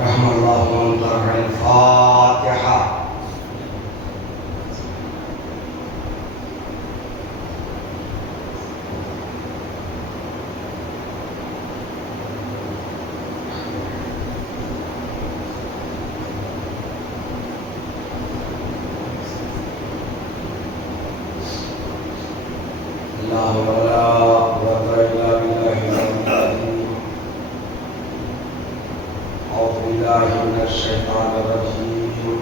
رحم الله من قرأ الفاتحة. لا حول ولا قوة إلا بالله العلي العظيم. أعوذ بالله من الشيطان الرجيم.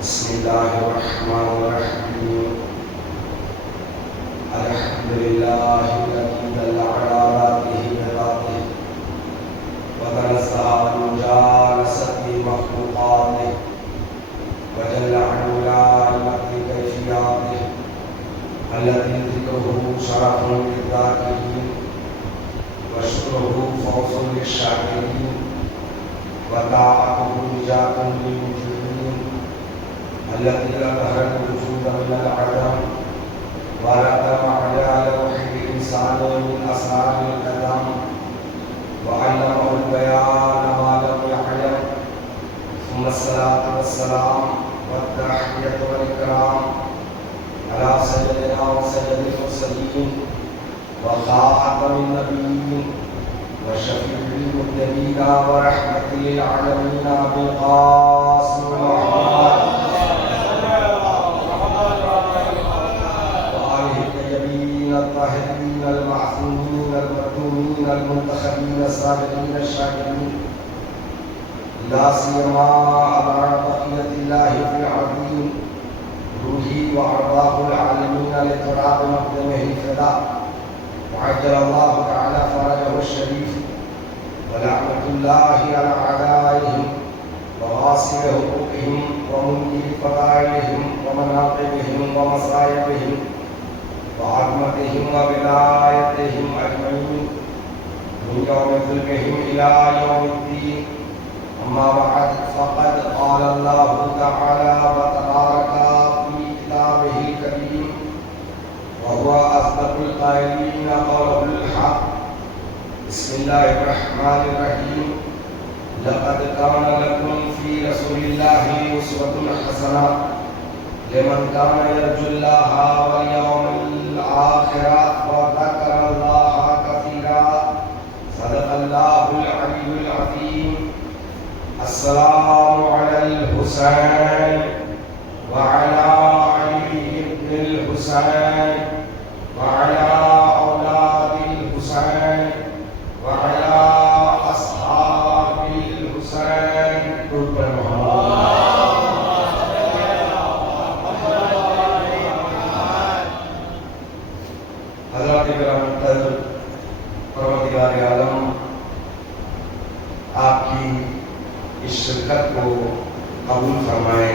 بسم الله الرحمن الرحيم. الحمد لله الذي دل على ذاته بذاته وتنزه عن مجالسة مخلوقاته وجل عن ولاية كيفياته الذي ذكره شرف للذاكرين وشكره فوز للشاكرين وطاعته نجاة للمجرمين الذي أظهر الوجود من العدم ورقم على لوح الإنسان من أسرار القدم وعلمه البيان ما لم يعلم. ثم الصلاة والسلام والتحية والإكرام على سيدنا وسيد المرسلين وخاتم النبيين وشفيع المذنبين ورحمة للعالمين أبي القاسم محمد وآله الطيبين الطاهرين المعصومين المكتومين المنتخبين الصادقين الشاكرين لا سيما على بقية الله في العظيم روحي وأرواح العالمين لتراب مقدمه الفداء وعجل الله تعالى فرجه الشريف ولعنة الله على أعدائهم وغاصب حقوقهم ومنكر فضائلهم ومناقبهم ومصائبهم وعظمتهم وولايتهم أجمعين من يوم ظلمهم إلى يوم الدين. أما بعد فقد قال الله تعالى وتبارك في كتابه الكريم وهو أصدق القائلين قوله الحق. بسم الله الرحمن الرحيم. لقد كان لكم في رسول الله أسوة حسنة لمن كان يرجو الله واليوم الآخر وذكر الله كثيرا. صدق الله العلي العظيم. السلام على الحسين وعلى علي بن الحسين وعلى أولاد الحسين وعلى أصحاب الحسين. حضرات کرام پروردگار عالم آپ کی اس شرکت کو قبول فرمائے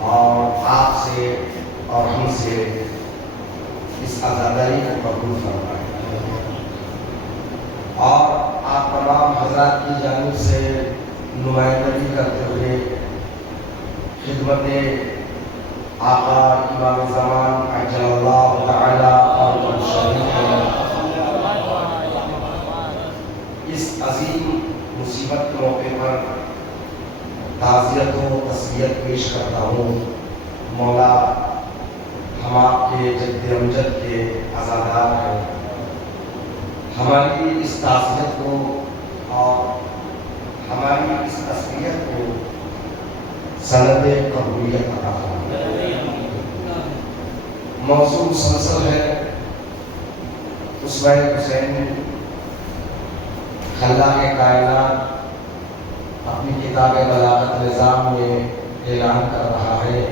اور آپ سے اور ہم سے اس عزاداری کو قبول فرمائے اور آپ تمام حضرات کی جانب سے نمائندگی کرتے ہوئے خدمت آقا امام زمان عجل اللہ تعالی فرجہ الشریف اس عظیم مصیبت کے موقع پر تعزیت و تسلیت پیش کرتا ہوں. مولا ہم آپ کے جد امجد کے عزادار ہیں. ہماری اس تعزیت کو اور ہماری اس تسلیت کو سند قبولیت عطا فرمائے. موضوع مسلسل ہے اسوہ حسین. خلاق کائنات اپنی کتاب بلاغت نظام میں اعلان کر رہا ہے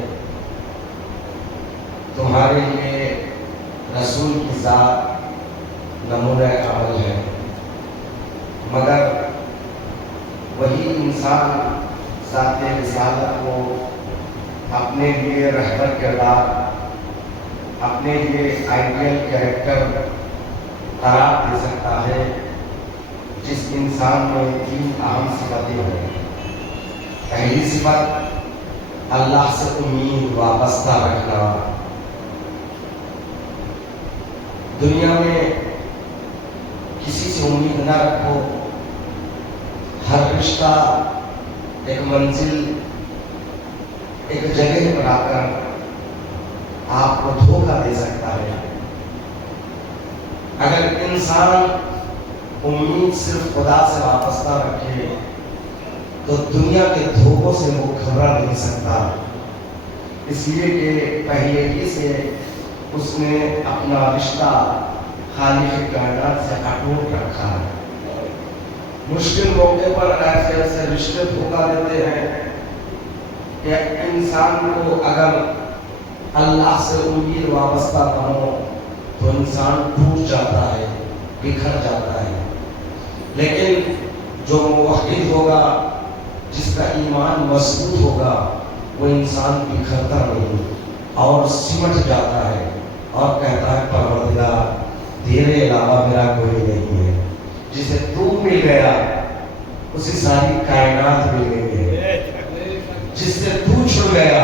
تمہارے لیے رسول کی ذات نمونہ عمل ہے، مگر وہی انسان ذات رسالت کو اپنے لیے رہبر کردار، اپنے لیے آئیڈیل کریکٹر قرار دے سکتا ہے جس انسان میں تین اہم صفتیں ہیں. پہلی صفت اللہ سے امید وابستہ رکھنا. دنیا میں کسی سے امید نہ رکھو رشتہ ایک منزل ایک جگہ پر آ کر آپ کو دھوکہ دے سکتا ہے. اگر انسان امید صرف خدا سے وابستہ رکھے تو دنیا کے دھوکوں سے وہ گھبرا نہیں سکتا، اس لیے کہ پہلے ہی سے اس نے اپنا رشتہ خالق کائنات سے اٹوٹ رکھا ہے. مشکل موقع پر ایسے رشتے دھوکہ دیتے ہیں کہ انسان کو اگر اللہ سے امید وابستہ نہ ہو تو انسان ٹوٹ جاتا ہے، بکھر جاتا ہے. لیکن جو موحد ہوگا، جس کا ایمان مضبوط ہوگا، وہ انسان بکھرتا نہیں اور سمٹ جاتا ہے اور کہتا ہے پروردگار تیرے علاوہ میرا کوئی نہیں ہے. جسے تو مل گیا اسی ساری کائنات مل گئی ہے، جس سے تو چھڑ گیا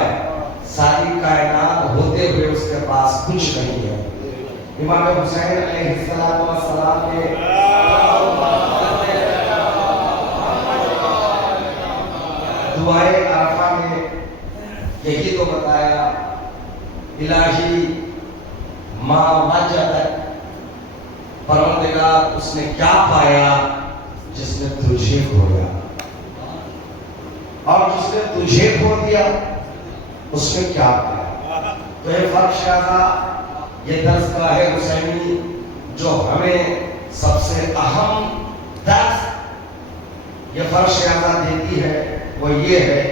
ساری کائنات ہوتے ہوئے اس کے پاس کچھ نہیں ہے. امام حسین علیہ السلام نے دعائے عرفہ میں یہی تو بتایا، الہی ما وجدت، پروردگار اس نے کیا پایا جس نے تجھے کھویا، اور جس نے تجھے کھو دیا اس نے کیا پایا. تو یہ فرش شاہدہ، یہ درسگاہ حسینی جو ہمیں سب سے اہم درس یہ فرش شاہدہ دیتی ہے وہ یہ ہے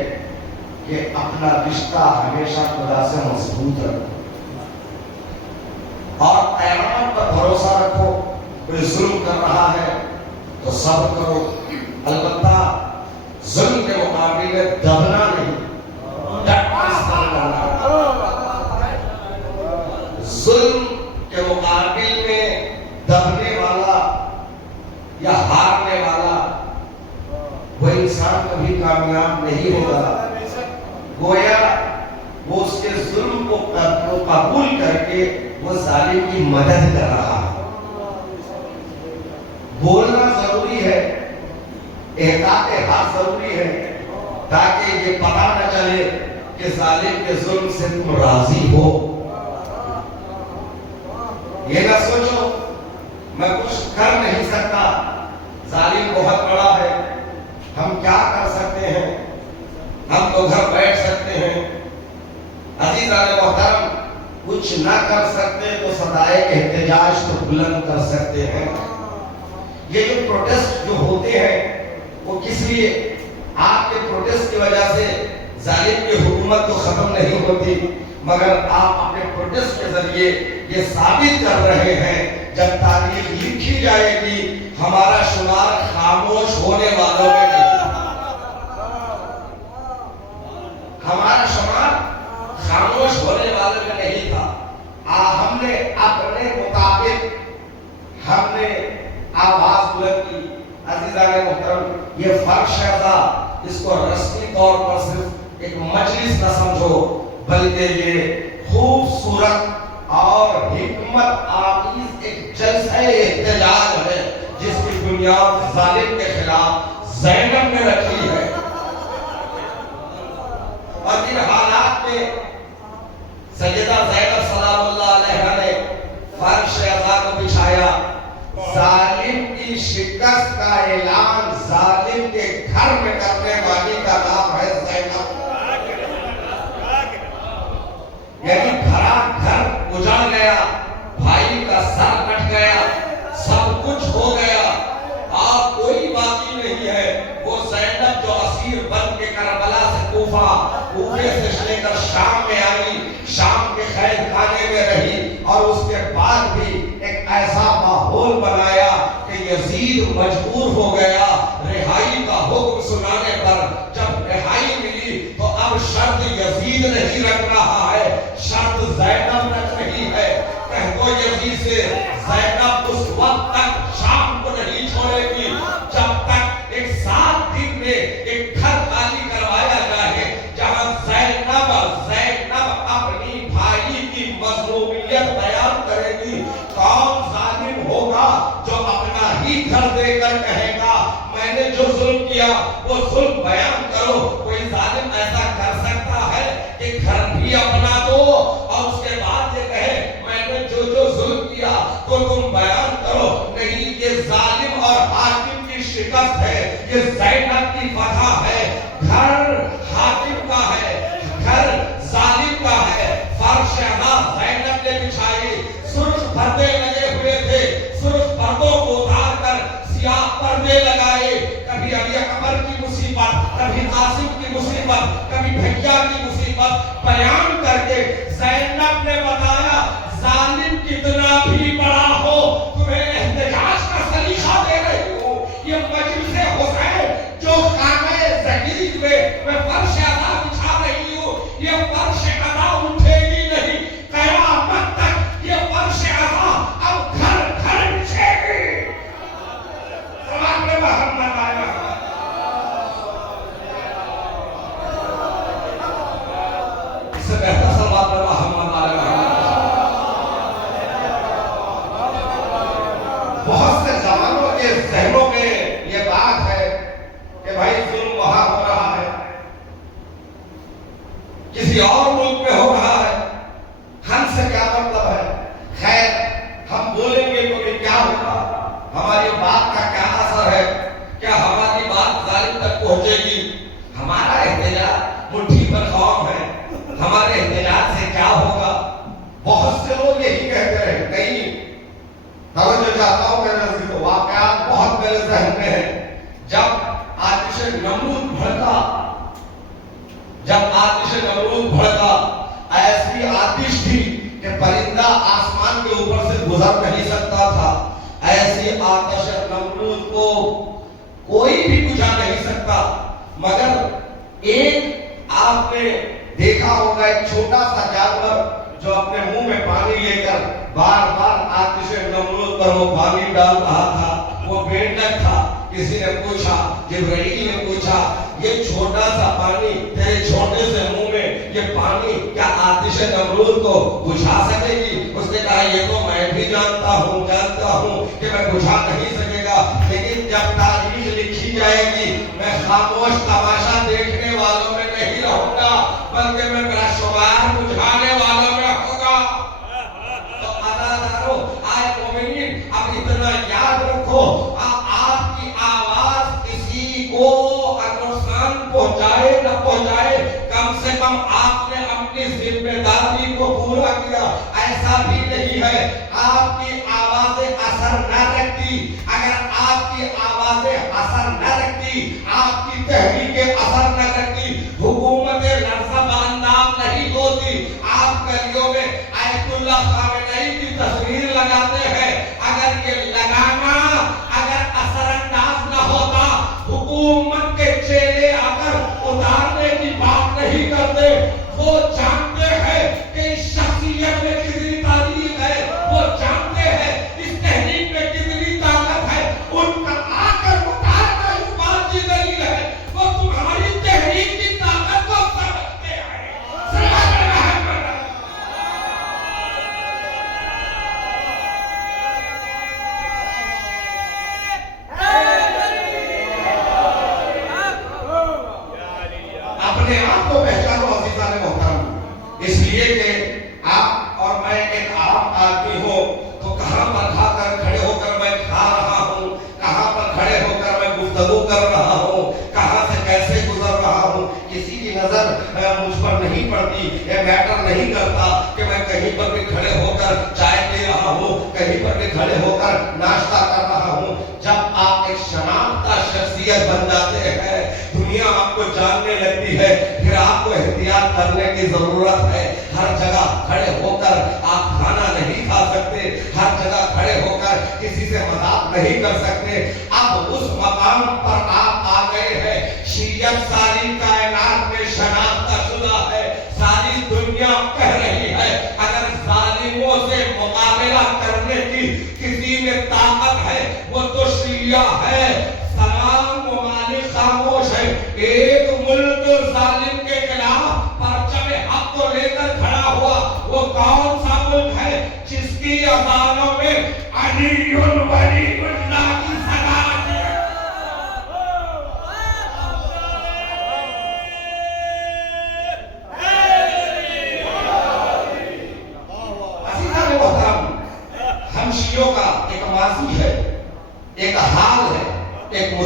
کہ اپنا رشتہ ہمیشہ خدا سے مضبوط رکھو اور قیامت پر بھروسہ رکھو. کوئی ظلم کر رہا ہے تو صبر کرو، البتہ ظلم کے مقابلے میں دبنا نہیں، ڈٹ کر صبر کرنا. ظلم کے مقابل میں دبنے والا یا ہارنے والا وہ انسان کبھی کامیاب نہیں ہوگا. گویا وہ اس کے ظلم کو قبول کر کے وہ ظالم کی مدد کر رہا ہے. بولنا ضروری ہے، احتیاط حق ضروری ہے، تاکہ یہ پتہ نہ چلے کہ ظالم کے ظلم سے تم راضی ہو. یہ نہ سوچو میں کچھ کر نہیں سکتا، ظالم بہت بڑا ہے، ہم کیا کر سکتے ہیں، ہم تو گھر بیٹھ سکتے ہیں. عزیزان محترم، کچھ نہ کر سکتے تو صدائے احتجاج تو بلند کر سکتے ہیں. یہ جو پروٹیسٹ جو ہوتے ہیں وہ کس لیے؟ آپ کے پروٹیسٹ کی وجہ سے ظالم کی حکومت تو ختم نہیں ہوتی، مگر آپ اپنے پروٹیسٹ کے ذریعے یہ ثابت کر رہے ہیں جب تاریخ لکھی جائے گی ہمارا شمار خاموش ہونے والوں میں نہیں، ہمارا شمار خاموش ہونے والوں میں نہیں تھا. ہم نے اپنے مطابق ہم نے آواز بلند کی. عزیزان محترم، یہ فرش شاہدہ اس کو رسمی طور پر صرف ایک مجلس نہ سمجھو، بلکہ یہ خوبصورت اور حکمت آمیز ایک جلسہ احتجاج ہے جس کی بنیاد ظالم کے خلاف زینب نے رکھی ہے. اور ان حالات میں سیدہ زینب سلام اللہ علیہا نے فرش شاہدہ کو بچھایا. ظالم کی شکست کا اعلان ظالم کے گھر میں کرنے والی کا نام ہے زینب. یعنی گھر اجڑ گیا، بھائی کا سر کٹ گیا، سب کچھ ہو گیا، آپ کوئی باقی نہیں ہے. وہ زینب جو اسیر بن کے کربلا سے کوفے سے لے کر شام میں آئی، شام کے قید خانے میں رہی، اور اس کے بعد بھی ایک ایسا ماحول بنایا کہ یزید مجبور ہو گیا رہائی کا حکم سنانے پر. جب رہائی ملی تو اب شرط یزید نہیں رکھ رہا ہے، شرط زینب رکھ رہی ہے. کہہ دو یزید سے زینب اس وقت تک شام کو نہیں چھوڑے گی جب تک ایک 7 دن میں ایک گھر خالی کروایا جائے جہاں زینب اپنی بھائی کی مظلومیت بیان کرے گی. کون ظالم ہوگا جو اپنا ہی گھر دے کر کہے گا جو ظلم کیا وہ ظلم بیان کرو. کوئی ظالم ایسا کر سکتا ہے کہ گھر بھی اپنا دو اور اس کے بعد یہ کہے میں نے جو جو ظلم کیا تو تم بیان کرو؟ نہیں، یہ ظالم اور حاکم کی شکست ہے، یہ زینب کی فتح ہے. گھر حاکم کا ہے، گھر ظالم کا ہے. فرش زینب نے بچھائی، سرخ پردے لگے ہوئے تھے، سرخ پردوں کو اتار کر سیاہ پردے لگائے. کبھی ابی اکبر کی مصیبت، کبھی قاسم کی مصیبت، کبھی بھیا کی مصیبت بیان کر کے زینب نے بتایا ظالم کتنا بھی بڑا ہو تمہیں احتجاج کا سلیقہ دے رہی ہوں. یہ مجلس حسین جو خانہ زہیر میں فرش عزا بچھا رہی ہوں، یہ فرش عزا اٹھے گی نہیں. قیامت تک یہ فرش عزا اب گھر گھر بچھے گی. سلام محمد آیا. اس سے بہتر سلام محمد آیا. بہت سے جوانوں کے ذہنوں میں یہ بات ہے کہ بھائی ظلم وہاں ہو رہا ہے، کسی اور ملک میں ہو رہا ہے، ہم سے کیا مطلب ہے؟ خیر، ہم بولیں گے تو بھی کیا ہوگا؟ ہماری بات کا کیا اثر ہے؟ کیا ہماری بات ظالم تک پہنچے گی؟ ہمارا احتجاج مٹھی پر قوم ہے، ہمارے احتجاج سے کیا ہوگا؟ بہت سے لوگ یہی کہتے ہیں. کئی توجہ چاہتا ہوں میرے نزدیک واقعات بہت میرے ذہن میں ہے. جب آتش نمرود بھڑکا، ایسی آتش تھی کہ پرندہ آسمان کے اوپر سے گزر نہیں سکتا تھا. ایسی آتش نمرود کو کوئی بھی بجھا نہیں سکتا. مگر ایک آپ نے دیکھا ہوگا ایک چھوٹا سا جانور جو اپنے منہ میں پانی لے کر بار بار آتش نمرود پر وہ پانی ڈال رہا تھا. وہ مینڈک تھا. کسی نے پوچھا، جبرائیل نے پوچھا یہ چھوٹا سا پانی تیرے چھوٹے سے منہ میں، یہ پانی کیا آتش نمرود کو بجھا سکے گی؟ اس نے کہا یہ تو میں بھی جانتا ہوں کہ میں بجھا نہیں سکے گا، لیکن جب تاریخ لکھی جائے گی میں خاموش تماشا دیکھنے والوں میں نہیں رہوں گا، بلکہ میں میرا شمار بجھانے والوں میں ہوگا. تو عزادارو، آئے مومنین، اب اتنا یاد رکھو، آپ کی آواز کسی کو نقصان پہنچائے نہ پہنچائے، کم سے کم آپ نے اپنی ذمہ داری کو پورا کیا. ایسا بھی نہیں ہے آپ کی آوازیں اثر نہ رکھتی. اگر آپ کی آوازیں اثر نہ رکھتی، آپ کی تحریکیں اثر نہ رکھتی، حکومتیں لرزہ بانداب نہیں ہوتی. آپ گلیوں میں آیت اللہ خامنہئی کی تصویر لگاتے ہیں. اگر یہ لگانا اگر اثر انداز نہ ہوتا، حکومت کے چیلے آ کر اتارنے کی بات نہیں کرتے. وہ جانتے ہیں کہ اس شخصیت میں کتنی تاریخ ہے، وہ جانتے ہیں اس تحریک میں کتنی طاقت ہے. ان کا آ کر اتارنا اس بات کی دلیل ہے وہ تمہاری تحریک کی طاقت کو سمجھتے ہیں. سلام محمد. اپنے آپ کو پہچانو عزیزان محترم، اس لیے کہ آپ اور میں ایک عام آدمی ہوں تو کہاں پر کھا کر کھڑے ہو کر میں کھا رہا ہوں، کہاں پر کھڑے ہو کر میں گفتگو کر رہا ہوں، کہاں سے کیسے گزر رہا ہوں، کسی کی نظر مجھ پر نہیں پڑتی. یہ میٹر نہیں کرتا کہ میں کہیں پر بھی کھڑے ہو کر چائے پی رہا ہوں، کہیں پر بھی کھڑے ہو کر ناشتہ کر رہا ہوں. جب آپ ایک شناختہ شخصیت بن جاتے ہیں، دنیا آپ کو جاننے لگتی ہے، پھر آپ کو احتیاط کرنے کی ضرورت ہے. ہر جگہ کھڑے ہو کر آپ کھانا نہیں کھا سکتے، ہر جگہ کھڑے ہو کر کسی سے مذاق نہیں کر سکتے. اب اس مقام پر آپ آ گئے ہیں. شیعت ساری کائنات میں شناختہ شدہ ہے. ساری دنیا کہہ رہی ہے اگر ظالموں سے مقابلہ کرنے کی کسی میں طاقت ہے وہ تو شیعہ ہے. تمام ممالک خاموش ہے. ایک ملک ظالم کے خلاف پرچم حق کو لے کر کھڑا ہوا، وہ کون سا ملک ہے جس کی اذانوں میں علی ولی اللہ کی صدا ہے؟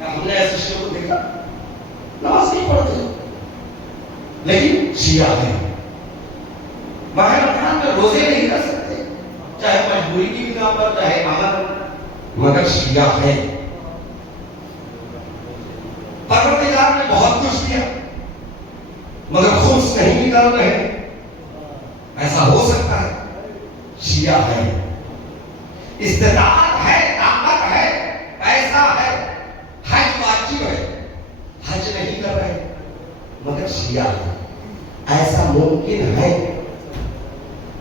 ہم نے ایسے شیعوں کو دیکھا نماز نہیں پڑھتے لیکن شیعہ ہے، ماہ رمضان میں روزے نہیں رکھ سکتے چاہے مجبوری کی بنا پر چاہے عمل، مگر شیعہ ہے۔ پروردگار نے بہت کچھ دیا مگر خبز نہیں نکال رہے، ایسا ہو سکتا ہے؟ شیعہ ہے، استطاعت ہے، طاقت ہے، پیسہ ہے، حج واجب ہے، حج نہیں کر رہے مگر شیعہ ہے۔ ایسا ممکن ہے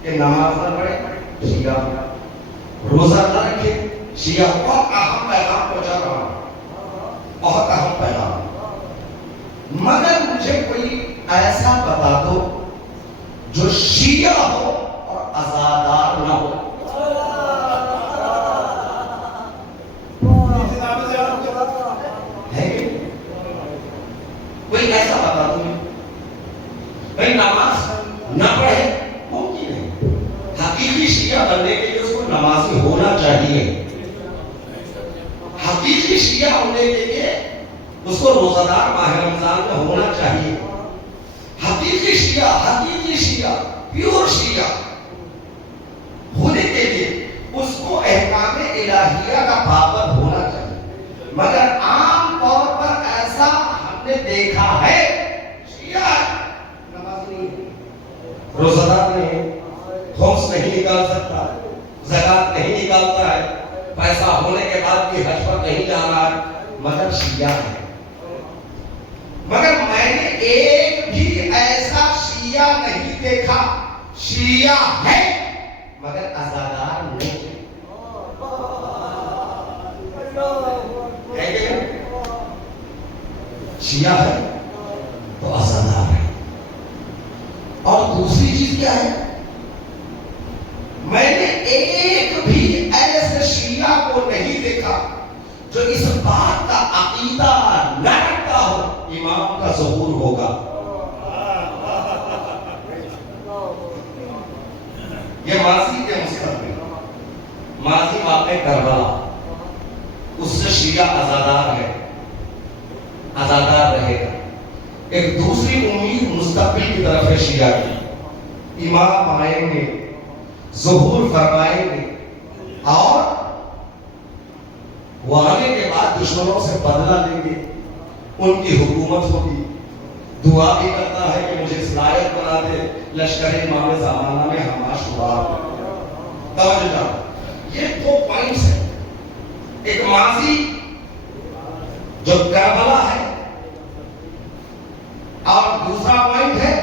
کہ نماز نہ پڑھے شیعہ، روزہ نہ رکھے شیعہ؟ بہت اہم پیغام پہنچا رہا ہوں، بہت اہم پیغام، مگر مجھے کوئی ایسا بتا دو جو شیعہ ہو اور عزادار نہ ہو۔ ہے کہ کوئی ایسا بتا دو بھائی نماز نہ پڑھے؟ ممکن ہے۔ حقیقی شیعہ بننے کے لیے اس کو نمازی ہونا چاہیے، حقیقی شیعہ ہونے کے لیے اس کو روزہ دار ماہ رمضان میں ہونا چاہیے۔ حقیقی شیعہ پیور شیعہ ہونے کے لیے اس کو احکام الہیہ کا پابند ہونا چاہیے، مگر عام طور پر ایسا ہم نے دیکھا ہے شیعہ نماز نہیں ہے، روزہ دار نہیں ہے، خمس نہیں نکال سکتا، زکات نہیں نکالتا ہے، پیسہ ہونے کے بعد بھی حج پر نہیں جا رہا ہے، مگر شیعہ ہے۔ مگر میں نے ایک بھی ایسا شیعہ نہیں دیکھا، شیعہ ہے مگر عزادار نہیں ہے۔ شیعہ ہے تو عزادار ہے۔ اور دوسری چیز کیا ہے؟ میں نے ایک بھی ایسے شیعہ کو نہیں دیکھا جو اس بات کا عقیدہ نہ رکھتا ہو امام کا ظہور ہوگا۔ یہ ماضی کے مستقبل، ماضی واقع کربلا، اس سے شیعہ عزادار ہے، عزادار رہے گا۔ ایک دوسری امید مستقبل کی طرف ہے شیعہ کی، امام آئیں گے، ظہور فرمائیں گے، اور وہ آنے کے بعد دشمنوں سے بدلہ لیں گے، ان کی حکومت ہوگی۔ دعا بھی کرتا ہے کہ مجھے اس لائق بنا دے لشکر امام زمانہ میں حماس شمار۔ توجہ، یہ دو پوائنٹس ہیں، ایک ماضی جو کربلا ہے اور دوسرا پوائنٹ ہے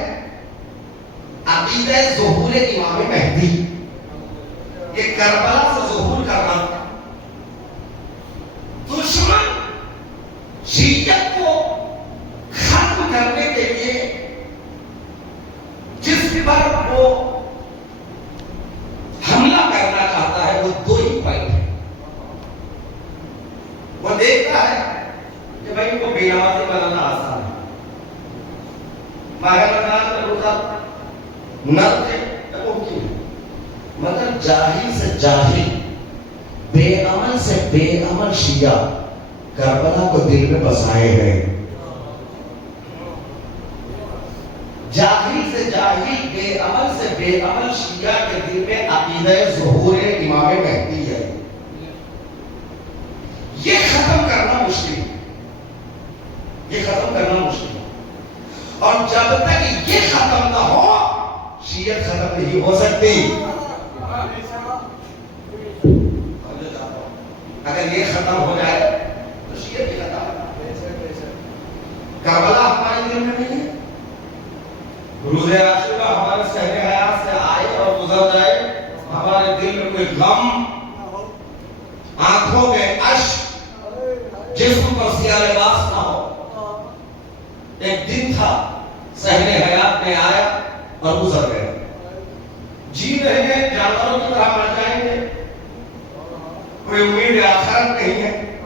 عقیدہ ظہور امام مہدی۔ یہ کربلا سے ظہور کرنا، دشمن شیعت کو ختم کرنے کے لیے جس پر وہ حملہ کرنا چاہتا ہے وہ دو ہی پوائنٹ ہے۔ وہ دیکھتا ہے کہ بھائی کو بے نمازی بنانا آسان ہے، ماہ رمضان میں روزہ نہ رکھے تو ممکن ہے، مگر جاہل سے جاہل، بے عمل سے بے عمل شیعہ کربلا کو دل میں بسائے گئے۔ جاہل سے جاہل، بے عمل سے بے عمل شیعہ کے دل میں عقیدہ ظہور امام مہدی ہے۔ یہ ختم کرنا مشکل ہے، یہ ختم کرنا مشکل ہے، اور جب تک یہ ختم نہ ہو شیعت ختم نہیں ہو سکتی۔ اگر یہ ختم ہو جائے تو شیعت بھی ختم۔ کربلا ہمارے دل میں نہیں ہے، روز عاشورہ ہمارے صحن حیات سے آئے اور گزر جائے، ہمارے دل میں کوئی غم، آنکھوں میں اشک، جسم پر سیاہ لباس نہ ہو۔ ایک دن تھا، صحن حیات میں آیا اور گزر گئے، جی رہے ہیں جانوروں کی طرح مر جائیں گے، کوئی امید آخرت نہیں ہے،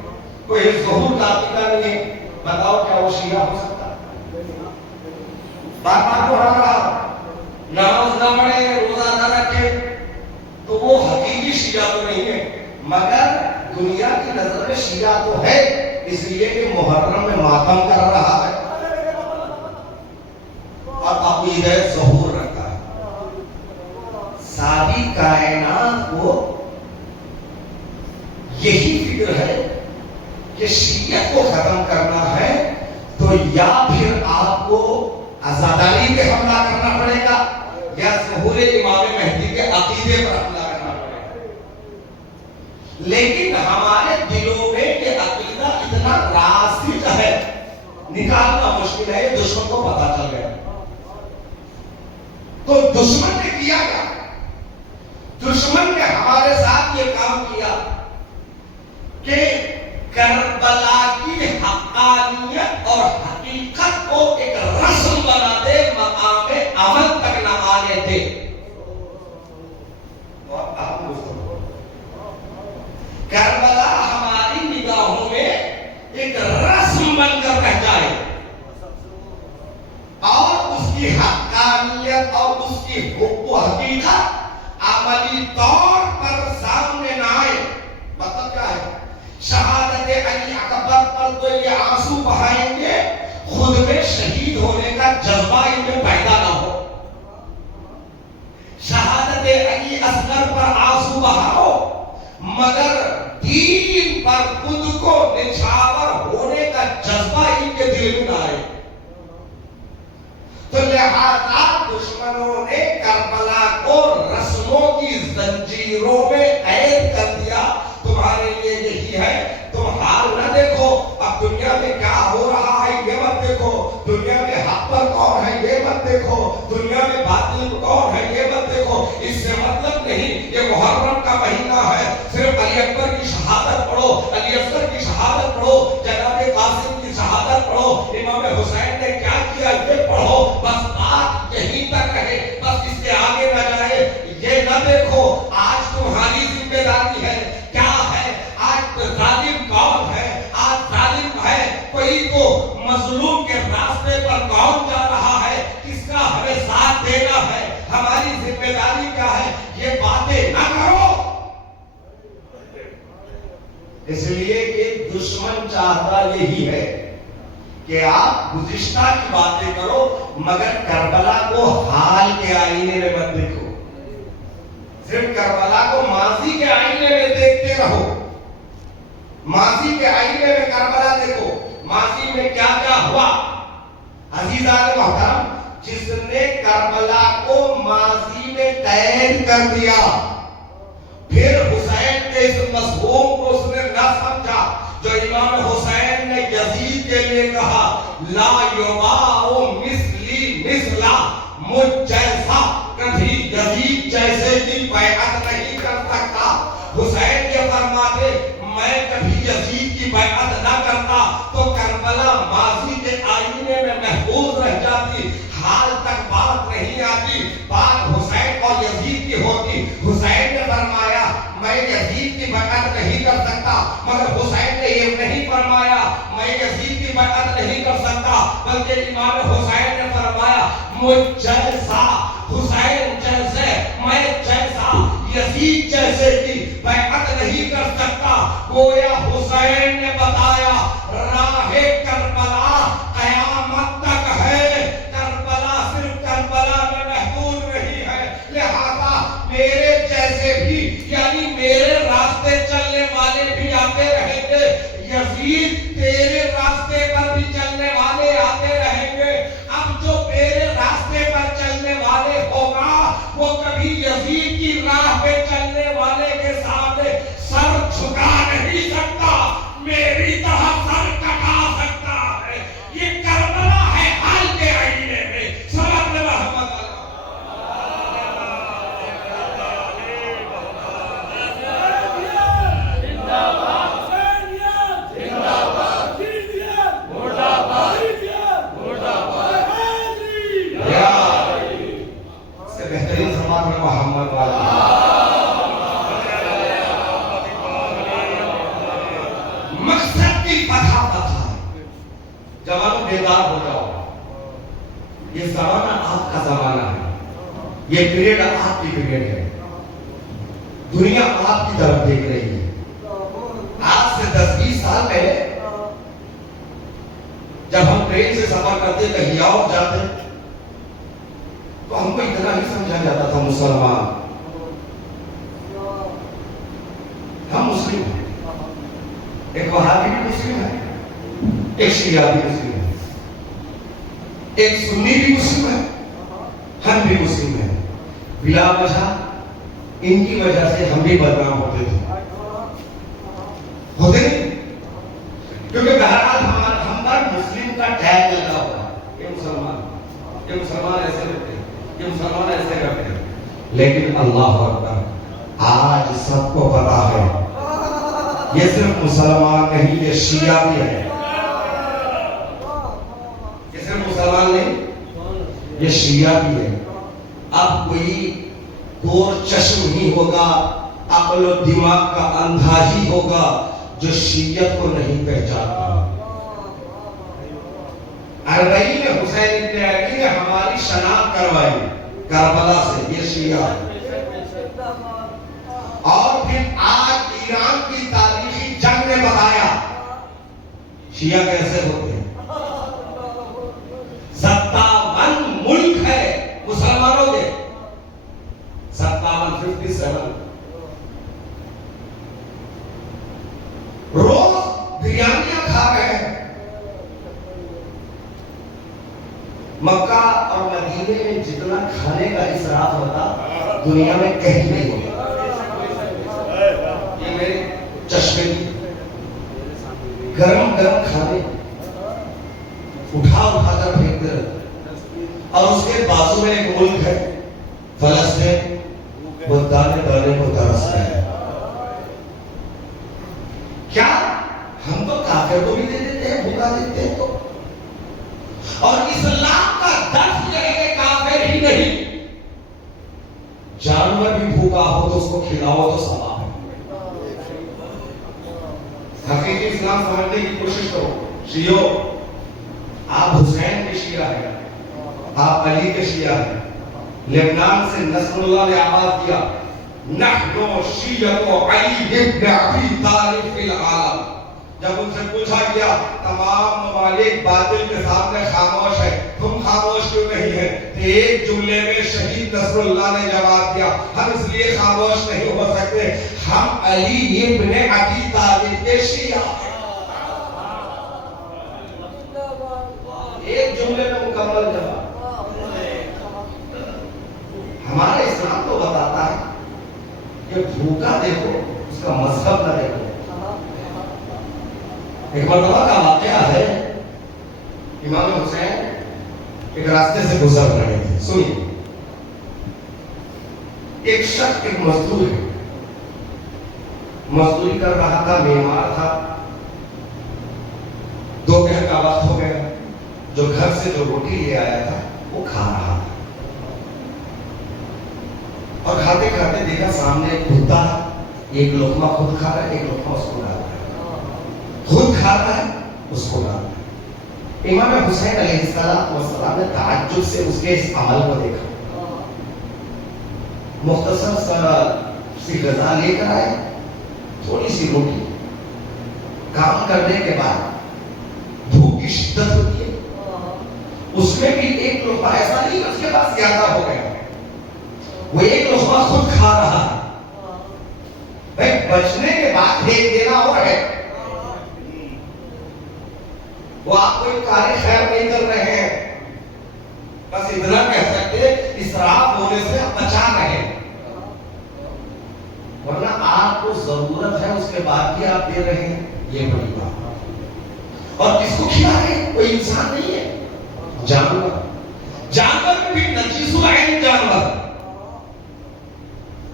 کوئی ظہور کا عقیدہ نہیں ہے، بتاؤ کیا وہ شیعہ ہو سکتا؟ بار بار کو رہا نماز نہ پڑھے، روزہ نہ رکھے تو وہ حقیقی شیعہ تو نہیں ہے، مگر دنیا کی نظر میں شیعہ تو ہے، اس لیے کہ محرم میں ماتم کر رہا ہے اور عقیدہ ظہور رکھتا ہے. ساری کائنات کو یہی فکر ہے کہ شریعت کو ختم کرنا ہے تو یا پھر آپ کو آزاداری پہ حملہ کرنا پڑے گا یا ظہور امام مہدی کے عقیدے پر حملہ کرنا پڑے گا. لیکن ہمارے دلوں میں یہ عقیدہ اتنا راسخ ہے نکالنا مشکل ہے. یہ دشمن کو پتا چل گیا. تو دشمن نے کیا کیا؟ دشمن نے ہمارے ساتھ یہ کام کیا کہ کربلا کی حقانیت اور حقیقت کو ایک رسم بنا دے، مقام عمل تک نہ آنے دے. کربلا ہماری نگاہوں میں ایک رسم بن کر رہ جائے اور اس کی حقانیت اور اس کی حقیقت عملی طور پر سامنے نہ آئے. مطلب کیا ہے؟ شہادت علی اکبر پر تو یہ آنسو بہائیں گے، خود میں شہید ہونے کا جذبہ ان میں پیدا نہ ہو. شہادت علی اصغر پر آنسو بہاؤ مگر دین پر خود کو نچھاور ہونے کا جذبہ ان کے دل میں نہ آئے. تو لہذا دشمنوں نے کربلا کو رسموں کی زنجیروں میں قید کر دیا. تمہارے لیے یہی ہے، تم حال نہ دیکھو اب دنیا میں کیا ہو رہا ہے یہ مت دیکھو، دنیا میں حق پر کون ہے یہ مت دیکھو، دنیا میں باطل کون ہے یہ مت دیکھو. اس سے مطلب نہیں یہ محرم کا مہینہ ہے صرف علی اکبر کی شہادت پڑھو، علی اصغر کی شہادت پڑھو، جناب قاسم کی شہادت پڑھو، امام حسین نے کیا کیا یہ پڑھو. بس بات یہیں تک رہے، بس اس کے آگے نہ جائے. یہ نہ دیکھو آج تمہاری ذمہ داری ہے کیا ہے، آج ظالم کون ہے، آج ظالم ہے کوئی تو مظلوم کے راستے پر کون جا رہا ہے، کس کا ہمیں ساتھ دینا ہے، ہماری ذمہ داری کیا ہے. یہ باتیں نہ کرو. اس لیے کہ دشمن چاہتا یہی ہے کہ آپ گزشتہ کی باتیں کرو مگر کربلا کو حال کے آئینے میں مت دیکھو. صرف کربلا کو ماضی کے آئینے میں دیکھتے رہو. ماضی کے آئینے میں کربلا دیکھو، ماضی میں کیا کیا ہوا. عزیزان محترم، جس نے کربلا کو ماضی میں قید کر دیا پھر حسین کے اس مفہوم کو اس نے نہ سمجھا جو امام حسین نے یزید کے لیے کہا لا یباع مثلی مثلا، مجھ جیسا کبھی یزید جیسے کی بیعت نہیں کر سکتا. حسین یہ فرماتے میں کبھی یزید کی بیعت نہ کرتا تو کربلا ماضی کے آئینے میں محفوظ رہ جاتی، حال تک بات نہیں آتی، بات حسین اور یزید کی ہوتی. حسین نے فرمایا میں یزید کی بیعت نہیں کر سکتا، مگر حسین نے یہ نہیں فرمایا میں یزید کی بیعت نہیں کر سکتا، بلکہ امام حسین نے فرمایا مجھ جیسا حسین جیسے میں جیسا یزید جیسے کی بیعت نہیں کر سکتا. گویا حسین نے بتایا راہ کربلا قیامت تک ہے، کربلا صرف کربلا میں محدود نہیں ہے. لہذا میرے جیسے بھی یعنی میرے راستے چلنے والے بھی آتے رہیں گے، یزید تیرے راستے پر بھی چلنے والے آتے رہیں گے. اب جو میرے راستے پر چلنے والے ہوگا وہ کبھی یزید کی راہ پہ چلنے والے کے سامنے سر جھکا نہیں سکتا، میری طرح سر کٹا سکتا ہے. یہ کربلا ہے حال کے آئینے میں. سبق میں محمد بہترین زمان میں محمد والا مقصد کی فتح فتح. جوانوں بیدار ہو جاؤ، یہ زمانہ آپ کا زمانہ ہے، یہ پیریڈ آپ کی پیریڈ ہے. دنیا آپ کی طرف دیکھ رہی ہے. آج سے 10-20 سال پہلے جب ہم ٹرین سے سفر کرتے کہیں اور جاتے تو ہم کو اتنا ہی سمجھا جاتا تھا مسلمان، ہم مسلم ہیں، ایک وہابی بھی مسلم ہے، ایک شیعہ بھی مسلم ہے، ایک سنی بھی مسلم ہے، ہم بھی مسلم ہیں، بلا وجہ ان کی وجہ سے ہم بھی بدنام ہوتے تھے، ہوتے نہیں، کیونکہ بہرحال ہم پر مسلم کا ٹیگ لگا ہوا ہے، یہ مسلمان ایسے کرتے ہیں، یہ مسلمان ایسے کرتے ہیں، لیکن اللہ اکبر، آج سب کو پتا ہے یہ صرف مسلمان نہیں، یہ شیعہ بھی ہے، یہ صرف مسلمان نہیں، یہ شیعہ بھی ہے۔ اب کوئی دور چشم ہی ہوگا، عقل و دماغ کا اندھا ہی ہوگا جو شیعت کو نہیں پہچانتا۔ اربعین حسین ابن علی نے ہماری شناخت کروائی کربلا سے، یہ شیعہ ہے۔ اور پھر آج ایران کی تاریخی جنگ نے بتایا شیعہ کیسے ہوتے ہیں۔ 57 ملک ہے مسلمانوں کے، 57 روز بریانیاں کھا رہے ہیں۔ مکہ اور مدینے میں جتنا کھانے کا اسراف ہوتا دنیا میں کہیں نہیں ہوتا۔ یہ میرے چشمے کی گرم گرم کھانے اٹھا کر پھینکتے رہتے، اور اس کے بازو میں ایک ملک ہے فلسطین، وہ دانے دانے کو ترستا ہے۔ کیا ہم تو کافر کو بھی دے دیتے ہیں، بھوکا دیتے ہیں تو، اور اسلام کا درس یہ ہے کہ کافر ہی نہیں، جانور بھی بھوکا ہو تو اس کو کھلاؤ تو ثواب ہے۔ حقیقی اسلام سمجھنے کی کوشش کرو۔ شیعو، آپ حسین کے شیعہ ہیں، آپ علی کے شیعہ ہیں۔ لبنان سے نصر اللہ نے آواز دیا، نحن شیعۃ علی ابن ابی طالب فی العالم۔ جب ان سے پوچھا گیا تمام ممالک باطل کے سامنے خاموش ہے، تم خاموش کیوں نہیں ہے؟ تو ایک جملے میں شہید نصر اللہ نے جواب دیا، ہم اس لیے خاموش نہیں ہو سکتے، ہم علی ابن ابی طالب کے شیعہ ہیں۔ ایک جملے میں مکمل جواب۔ ہمارا اسلام تو بتاتا ہے کہ بھوکا دیکھو، اس کا مذہب نہ دیکھو۔ ایک مرتبہ کا واقعہ ہے، امام حسین ایک راستے سے گزر رہے تھے، سنیے، ایک شخص ایک مزدور ہے، مزدوری کر رہا تھا، بیمار تھا، دوپہر کا وقت ہو گیا، جو گھر سے جو روٹی لے آیا تھا وہ کھا رہا تھا، اور کھاتے کھاتے دیکھا سامنے ایک کتا، ایک لقمہ خود کھا رہا ہے، ایک لقمہ اس کو ڈال رہا ہے، خود کھا رہا ہے اس کو ڈال رہا ہے۔ امام حسین علیہ السلام نے تعجب سے اس کے اس عمل کو دیکھا، مختصر سی غذا لے کر آئے، تھوڑی سی روٹی، کام کرنے کے بعد بھوک کی شدت ہوتی ہے، اس میں بھی ایک لقمہ، ایسا نہیں اس کے پاس زیادہ ہو گیا، وہ ایک لقمہ خود کھا رہا ہے۔ بھائی بچنے کے بعد پھینک دینا اور ہے، وہ آپ کوئی کاری خیر نہیں کر رہے ہیں، بس اتنا کہہ سکتے اسراف ہونے سے آپ بچا رہے ہیں، ورنہ آپ کو ضرورت ہے اس کے بعد بھی آپ دے رہے ہیں، یہ بڑی بات۔ اور کس کو کھلا رہے ہیں؟ کوئی انسان نہیں ہے، جانور، جانور میں بھی نجیس العین جانور۔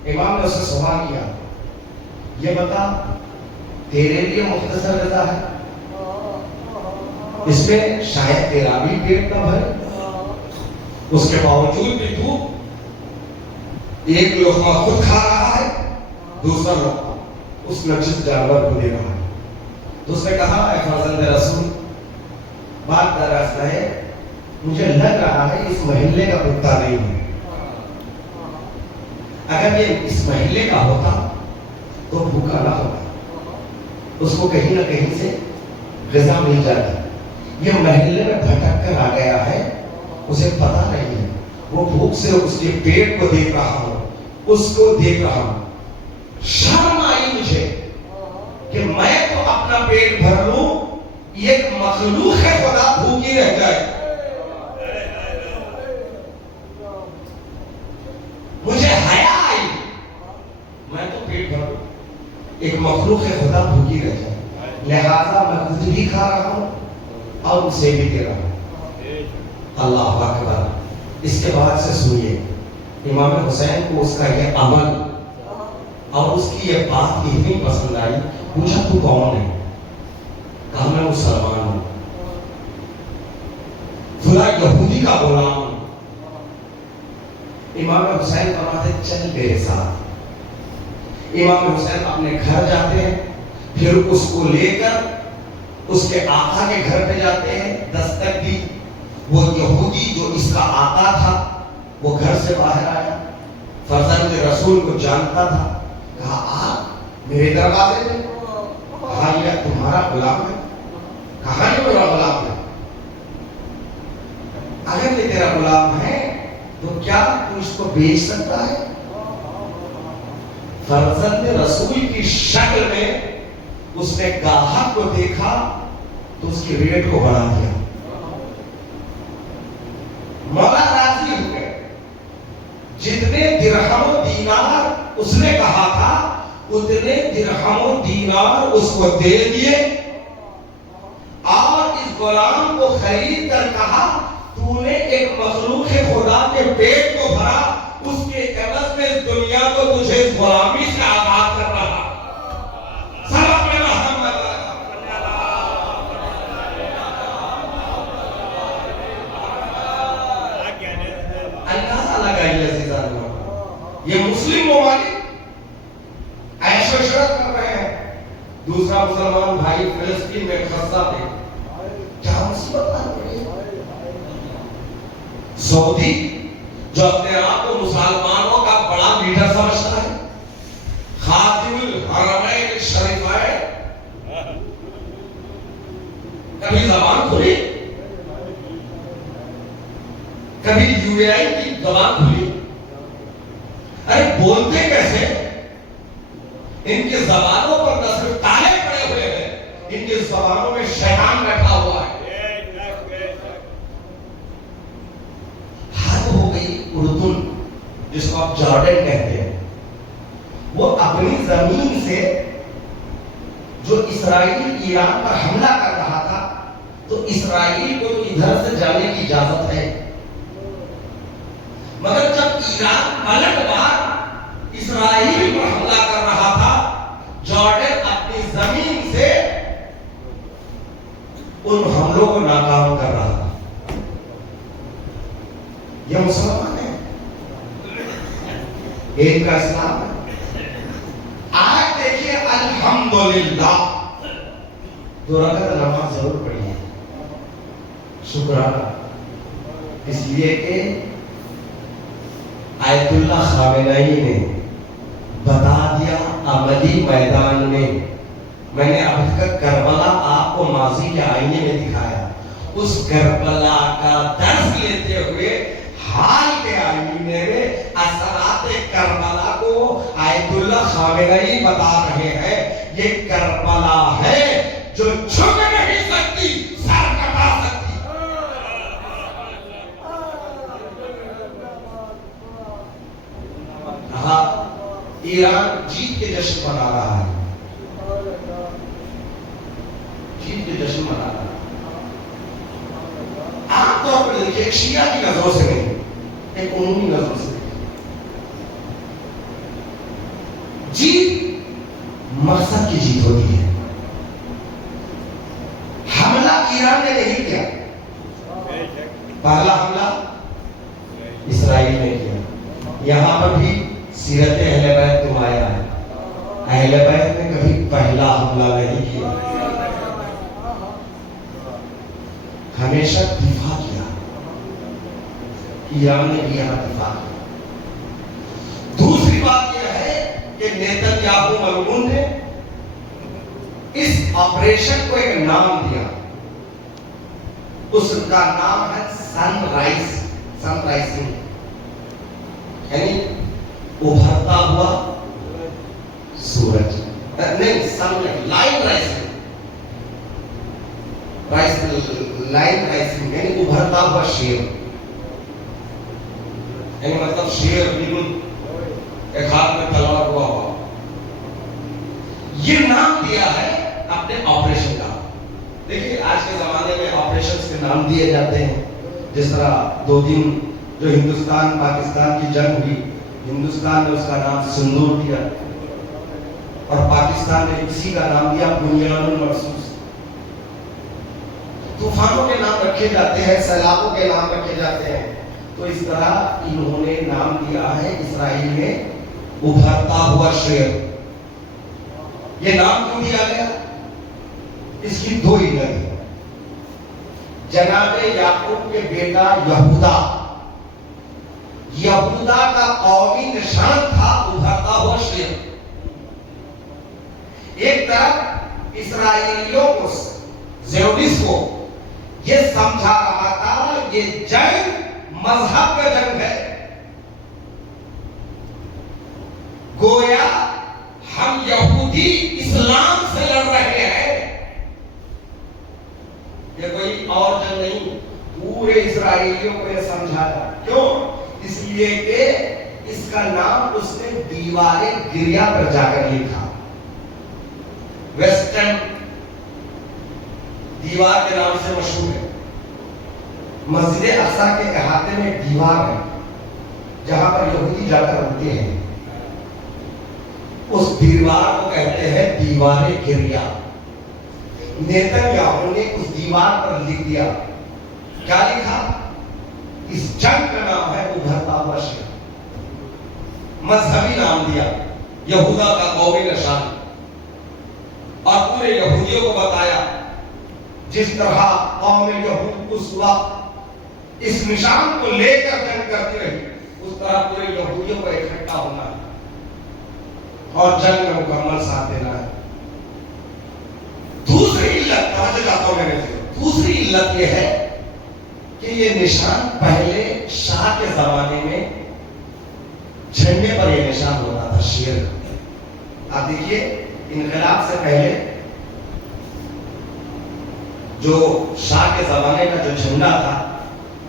امام نے اس سے سوال کیا، یہ بتا تیرے لیے مختصر غذا ہے، اس میں شاید تیرا بھی پیٹ نہ بھرے، اس کے باوجود بھی تو ایک لقمہ خود کھا رہا ہے، دوسرا لقمہ اس نجس جانور کو دے رہا ہے۔ تو اس نے کہا، اے فرزند رسول، بات دراصل ہے مجھے لگ رہا ہے اس محلے کا کتا نہیں ہے، اگر یہ اس محلے کا ہوتا تو بھوکا نہ ہوتا، اس کو کہیں نہ کہیں سے غذا مل جاتی، یہ محلے میں بھٹک کر آ گیا ہے، اسے پتا نہیں ہے، وہ بھوک سے اس کے پیٹ کو دیکھ رہا ہوں، اس کو دیکھ رہا ہوں، شرم آئی مجھے کہ میں تو اپنا پیٹ بھر لوں، ایک مخلوق ہے خدا بھوکی رہ جائے۔ مجھے حیا آئی، میں تو پیٹ بھر لوں، ایک مخلوق ہے خدا بھوکی رہ جائے، لہذا میں خود بھی کھا رہا ہوں اور اسے بھی دے رہا ہوں۔ اللہ اکبر۔ اس کے بعد سے سنیے، امام حسین کو اس کا یہ عمل اور اس کی یہ بات اتنی پسند آئی، پوچھا تو کون ہے؟ کہا میں مسلمان ہوں، فلاں یہودی کا غلام ہوں۔ امام حسین فرماتے چل میرے ساتھ۔ امام حسین اپنے گھر جاتے ہیں، پھر اس کو لے کر اس کے آقا کے گھر پہ جاتے ہیں، دستک دی، وہ یہودی جو اس کا آقا تھا وہ گھر سے باہر آیا، فرزند رسول کو جانتا تھا، کہا آپ میرے دروازے میں؟ کہا یہ تمہارا غلام ہے۔ کہاں یہ میرا غلام ہے؟ اگر یہ تیرا غلام ہے تو کیا تو اس کو بیچ سکتا ہے؟ فرزند رسول کی شکل میں اس نے گاہک کو دیکھا تو اس کی ریٹ کو بڑھا دیا۔ مولا راضی ہو گئے، جتنے درہم و دینار اس نے کہا تھا اتنے درہم و دینار اس کو دے دیے، اور اس غلام کو خرید کر کہا تو نے ایک مخلوق خدا کے پیٹ کو بھرا، اس کے عوض میں دنیا کو تجھے اس غلامی سے آزاد کر رہا۔ سبق میں محمد اندازہ لگائیے عزیزان، یہ مسلم ممالک عیش و عشرت کر رہے ہیں، دوسرا مسلمان بھائی فلسطین میں خزہ تھے، کیا مصیبت آ رہی ہے؟ سعودی جو اپنے آپ کو مسلمانوں کا بڑا لیڈر سمجھتا ہے، خاتم الحرمین الشریفین، کبھی زبان کھلی، کبھی یو اے آئی کی زبان کھلی، ارے بولتے کیسے؟ ان کی زبانوں پر نہ صرف تالے پڑے ہوئے ہیں، ان کی زبانوں میں شیطان بیٹھا ہوا ہے۔ حد ہو گئی اردن جس کو آپ جارڈن کہتے ہیں، وہ اپنی زمین سے جو اسرائیل ایران پر حملہ کر رہا تھا تو اسرائیل کو ادھر سے جانے کی اجازت ہے، مگر جب ایران پلٹ مار اسرائیل پر حملہ کر رہا تھا، جارڈن اپنی زمین سے ان حملوں کو ناکام کر رہا تھا۔ یہ مسلمان ہے، ایک کا اسلام ہے۔ آج دیکھیے الحمدللہ، دو رکعت نماز ضرور پڑھیے، شکرانہ، اس لیے کہ آیت اللہ خامنئی نے بتا دیا عملی میدان میں۔ میں نے اب تک کربلا آپ کو ماضی کے آئینے میں دکھایا، اس کربلا کا درس لیتے ہوئے حال کے آئینے میں اثرات کربلا کو آیت اللہ خامنئی بتا رہے ہیں۔ یہ کربلا ہے جو جھک نہیں سکتی، سر کٹا سکتی۔ ایران جیت کے جشن منا رہا ہے، جیت کے جشن منا رہا ہے۔ عام طور پر دیکھیے، ایک شیعہ کی نظروں سے نہیں، ایک عمومی نظروں سے جیت مقصد کی جیت ہوتی ہے۔ حملہ ایران نے نہیں کیا، پہلا حملہ اسرائیل نے کیا۔ یہاں پر بھی سیرت اہل بیت نمایاں ہے، اہل بیت نے کبھی پہلا حملہ نہیں کیا، ہمیشہ دفاع کیا۔ ایران نے بھی یہاں دفاع کیا۔ دوسری بات یہ ہے کہ نیتنیاہو ملعون نے اس آپریشن کو ایک نام دیا، اس کا نام ہے سن رائز، سن رائزنگ، یعنی ابھرتا ہوا سورج، نہیں سن لائن رائزنگ، لائن رائزنگ یعنی ابھرتا ہوا شیر، یعنی مطلب شیر بالکل ایک ہاتھ میں تلوار ہوا ہوا. یہ نام دیا ہے اپنے آپریشن کا. دیکھیے آج کے زمانے میں آپریشن کے نام دیے جاتے ہیں، جس طرح 2 دن جو ہندوستان پاکستان کی جنگ ہوئی، ہندوستان نے اس کا نام سندور دیا اور پاکستان نے اسی کا نام دیا بنیان المرصوص. طوفانوں کے نام رکھے جاتے ہیں، سیلابوں کے نام رکھے جاتے ہیں. تو اس طرح انہوں نے نام دیا ہے اسرائیل میں ابھرتا ہوا شیر. یہ نام کیوں دیا گیا؟ اس کی 2 علت ہے. جناب یعقوب کے بیٹا یہودا، یہودا کا قومی نشان تھا ابھرتا ہوا شیر. ایک طرف اسرائیلیوں کو، زیونس کو یہ سمجھا رہا تھا یہ جنگ مذہب کا جنگ ہے، گویا ہم یہودی اسلام سے لڑ رہے ہیں، یہ کوئی اور جنگ نہیں. پورے اسرائیلیوں کو یہ سمجھایا. کیوں؟ اس لیے کہ اس کا نام اس نے دیوارے گریا پر جا کر لکھا. ویسٹرن دیوار کے نام سے مشہور ہے. مسجد اقصی کے احاطے میں ایک دیوار ہے جہاں پر یہودی جا کر رکتے ہیں. اس دیوار کو کہتے ہیں دیوار گریا. نیتن یاہو نے اس دیوار پر لکھ دیا. کیا لکھا؟ اس جنگ کا نام ہے ابھرتا ہوا شیر. مذہبی نام دیا، یہودا کا قومی نشان. اور پورے یہودیوں کو بتایا جس طرح قوم یہود اس وقت اس نشان کو لے کر جنگ کرتی رہی، اس طرح پورے یہودیوں کو اکٹھا ہونا ہے اور جنگ میں مکمل ساتھ دینا ہے. دوسری علت توجہ چاہتا ہوں میرے سے، دوسری علت یہ ہے کہ یہ نشان پہلے شاہ کے زمانے میں جھنڈے پر یہ نشان ہوتا تھا، شیر. آپ دیکھیے انقلاب سے پہلے جو شاہ کے زمانے کا جو جھنڈا تھا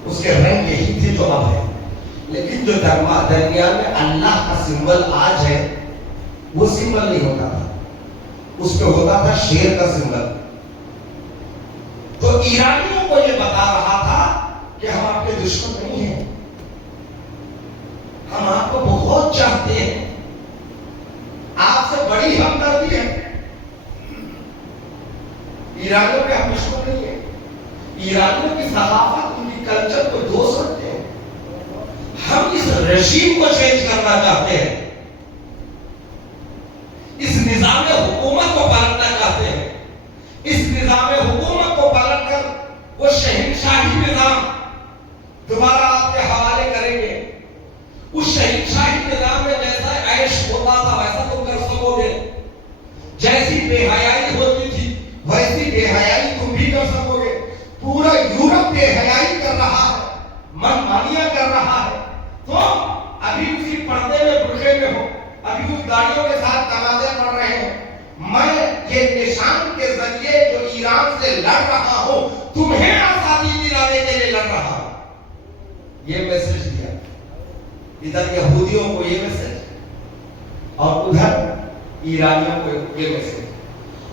اس کے رنگ یہی تھے جو اب ہے، لیکن جو درمیان میں اللہ کا سمبل آج ہے وہ سمبل نہیں ہوتا تھا، اس پہ ہوتا تھا شیر کا سمبل. تو ایرانیوں کو یہ بتا رہا تھا کہ ہم آپ کے دشمن نہیں ہیں، ہم آپ کو بہت چاہتے ہیں، آپ سے بڑی ہمدردی ہے. ایرانیوں کے ہم دشمن نہیں ہیں. ایرانیوں کی ثقافت، ان کی کلچر کو دوست رکھتے ہیں. ہم اس رژیم کو چینج کرنا چاہتے ہیں، اس نظام حکومت کو پلٹنا چاہتے ہیں. اس نظام حکومت کو پلٹ کر وہ شہنشاہی نظام دوبارہ آپ کے حوالے کریں گے. اس شہنشاہی نظام میں جیسا عیش ہوتا تھا ویسا تم کر سکو گے، جیسی بے حیائی ہوتی تھی ویسی بے حیائی تم بھی کر سکو گے. پورا یورپ بے حیائی کر رہا ہے، من مانیاں کر رہا ہے، تو ابھی اسی پردے میں برقعے میں ہو، ابھی اس گاڑیوں کے ساتھ نمازیں پڑھ رہے ہو. میں یہ نشان کے ذریعے جو ایران سے لڑ رہا ہوں تمہیں آزادی دلانے کے لیے لڑ رہا ہوں. یہ میسج دیا ادھر یہودیوں کو یہ میسج اور ادھر ایرانیوں کو یہ میسج.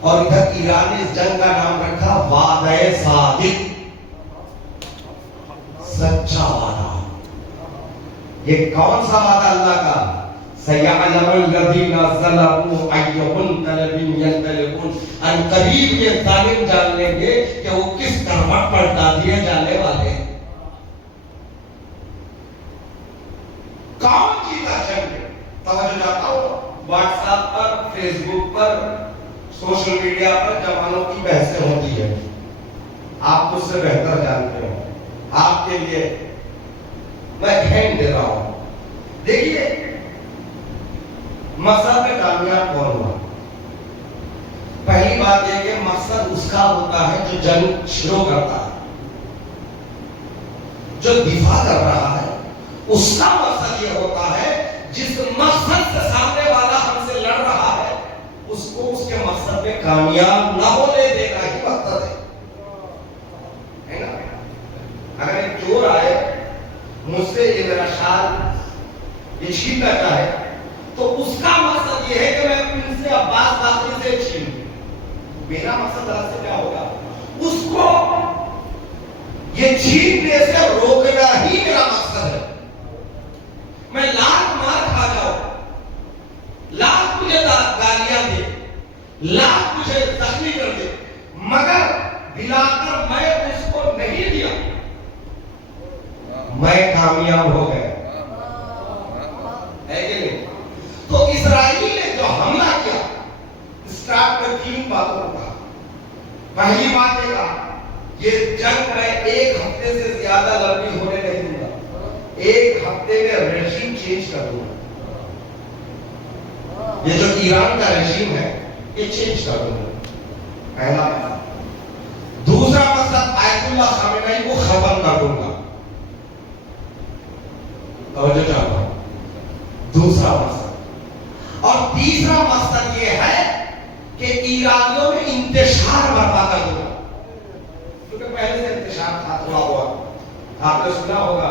اور ادھر ایران نے اس جنگ کا نام رکھا وعدہ صادق، سچا وعدہ. یہ کون سا وعدہ اللہ کا؟ سَيَعْلَمُ الَّذِينَ ظَلَمُوا أَيَّ مُنقَلَبٍ يَنقَلِبُونَ. ان قریب یہ ظالم جان لیں گے کہ وہ کس کروٹ پر ڈال دیے جانے والے ہیں. کون جیتا جنگ؟ توجہ چاہتا ہوں، واٹس ایپ پر، فیس بک پر، سوشل میڈیا پر جوانوں کی بحثیں ہوتی ہے، آپ مجھ سے بہتر جانتے ہو. آپ کے لیے میں ہینڈ دے رہا ہوں. دیکھیے مقصد میں کامیاب کون ہوا؟ پہلی بات یہ کہ مقصد اس کا ہوتا ہے جو جنگ شروع کرتا ہے. جو دفاع کر رہا ہے اس کا مقصد یہ ہوتا ہے جس مقصد سے سامنے والا ہم سے لڑ رہا ہے اس کو اس کے مقصد میں کامیاب نہ ہونے دینا ہی مقصد ہے نا؟ اگر ایک چور آئے مجھ سے یہ میرا شال یہ چھیننا چاہے تو اس کا مقصد یہ ہے کہ میں ان سے عباس باقی سے چھینوں. میرا مقصد سے کیا ہوگا؟ اس کو یہ چھیننے سے روکنا ہی میرا مقصد ہے. میں لاکھ مار کھا جاؤں, لاکھ مجھے گالیاں دے, لاکھ مجھے زخمی کر دے, مگر دلا کر میں اس کو نہیں دیا, میں کامیاب ہو گیا. ہے کہ نہیں؟ تو اسرائیل نے جو حملہ کیا اسٹارٹ میں 3 باتوں کو کہا. پہلی بات یہ کہا یہ جنگ میں 1 ہفتے سے زیادہ لمبی ہونے نہیں دوں گا, 1 ہفتے میں رژیم چینج کر دوں گا. یہ جو ایران کا رژیم ہے یہ چینج کر دوں گا, پہلا مقصد. دوسرا مقصد آیت اللہ خامنئی کو ختم کر دوں گا. توجہ چاہتا ہوں, دوسرا مقصد. اور تیسرا مقصد یہ ہے کہ ایرانیوں میں انتشار برپا کر دوں گا. کیونکہ پہلے سے انتشار تھا تھوڑا ہوا, آپ نے سنا ہوگا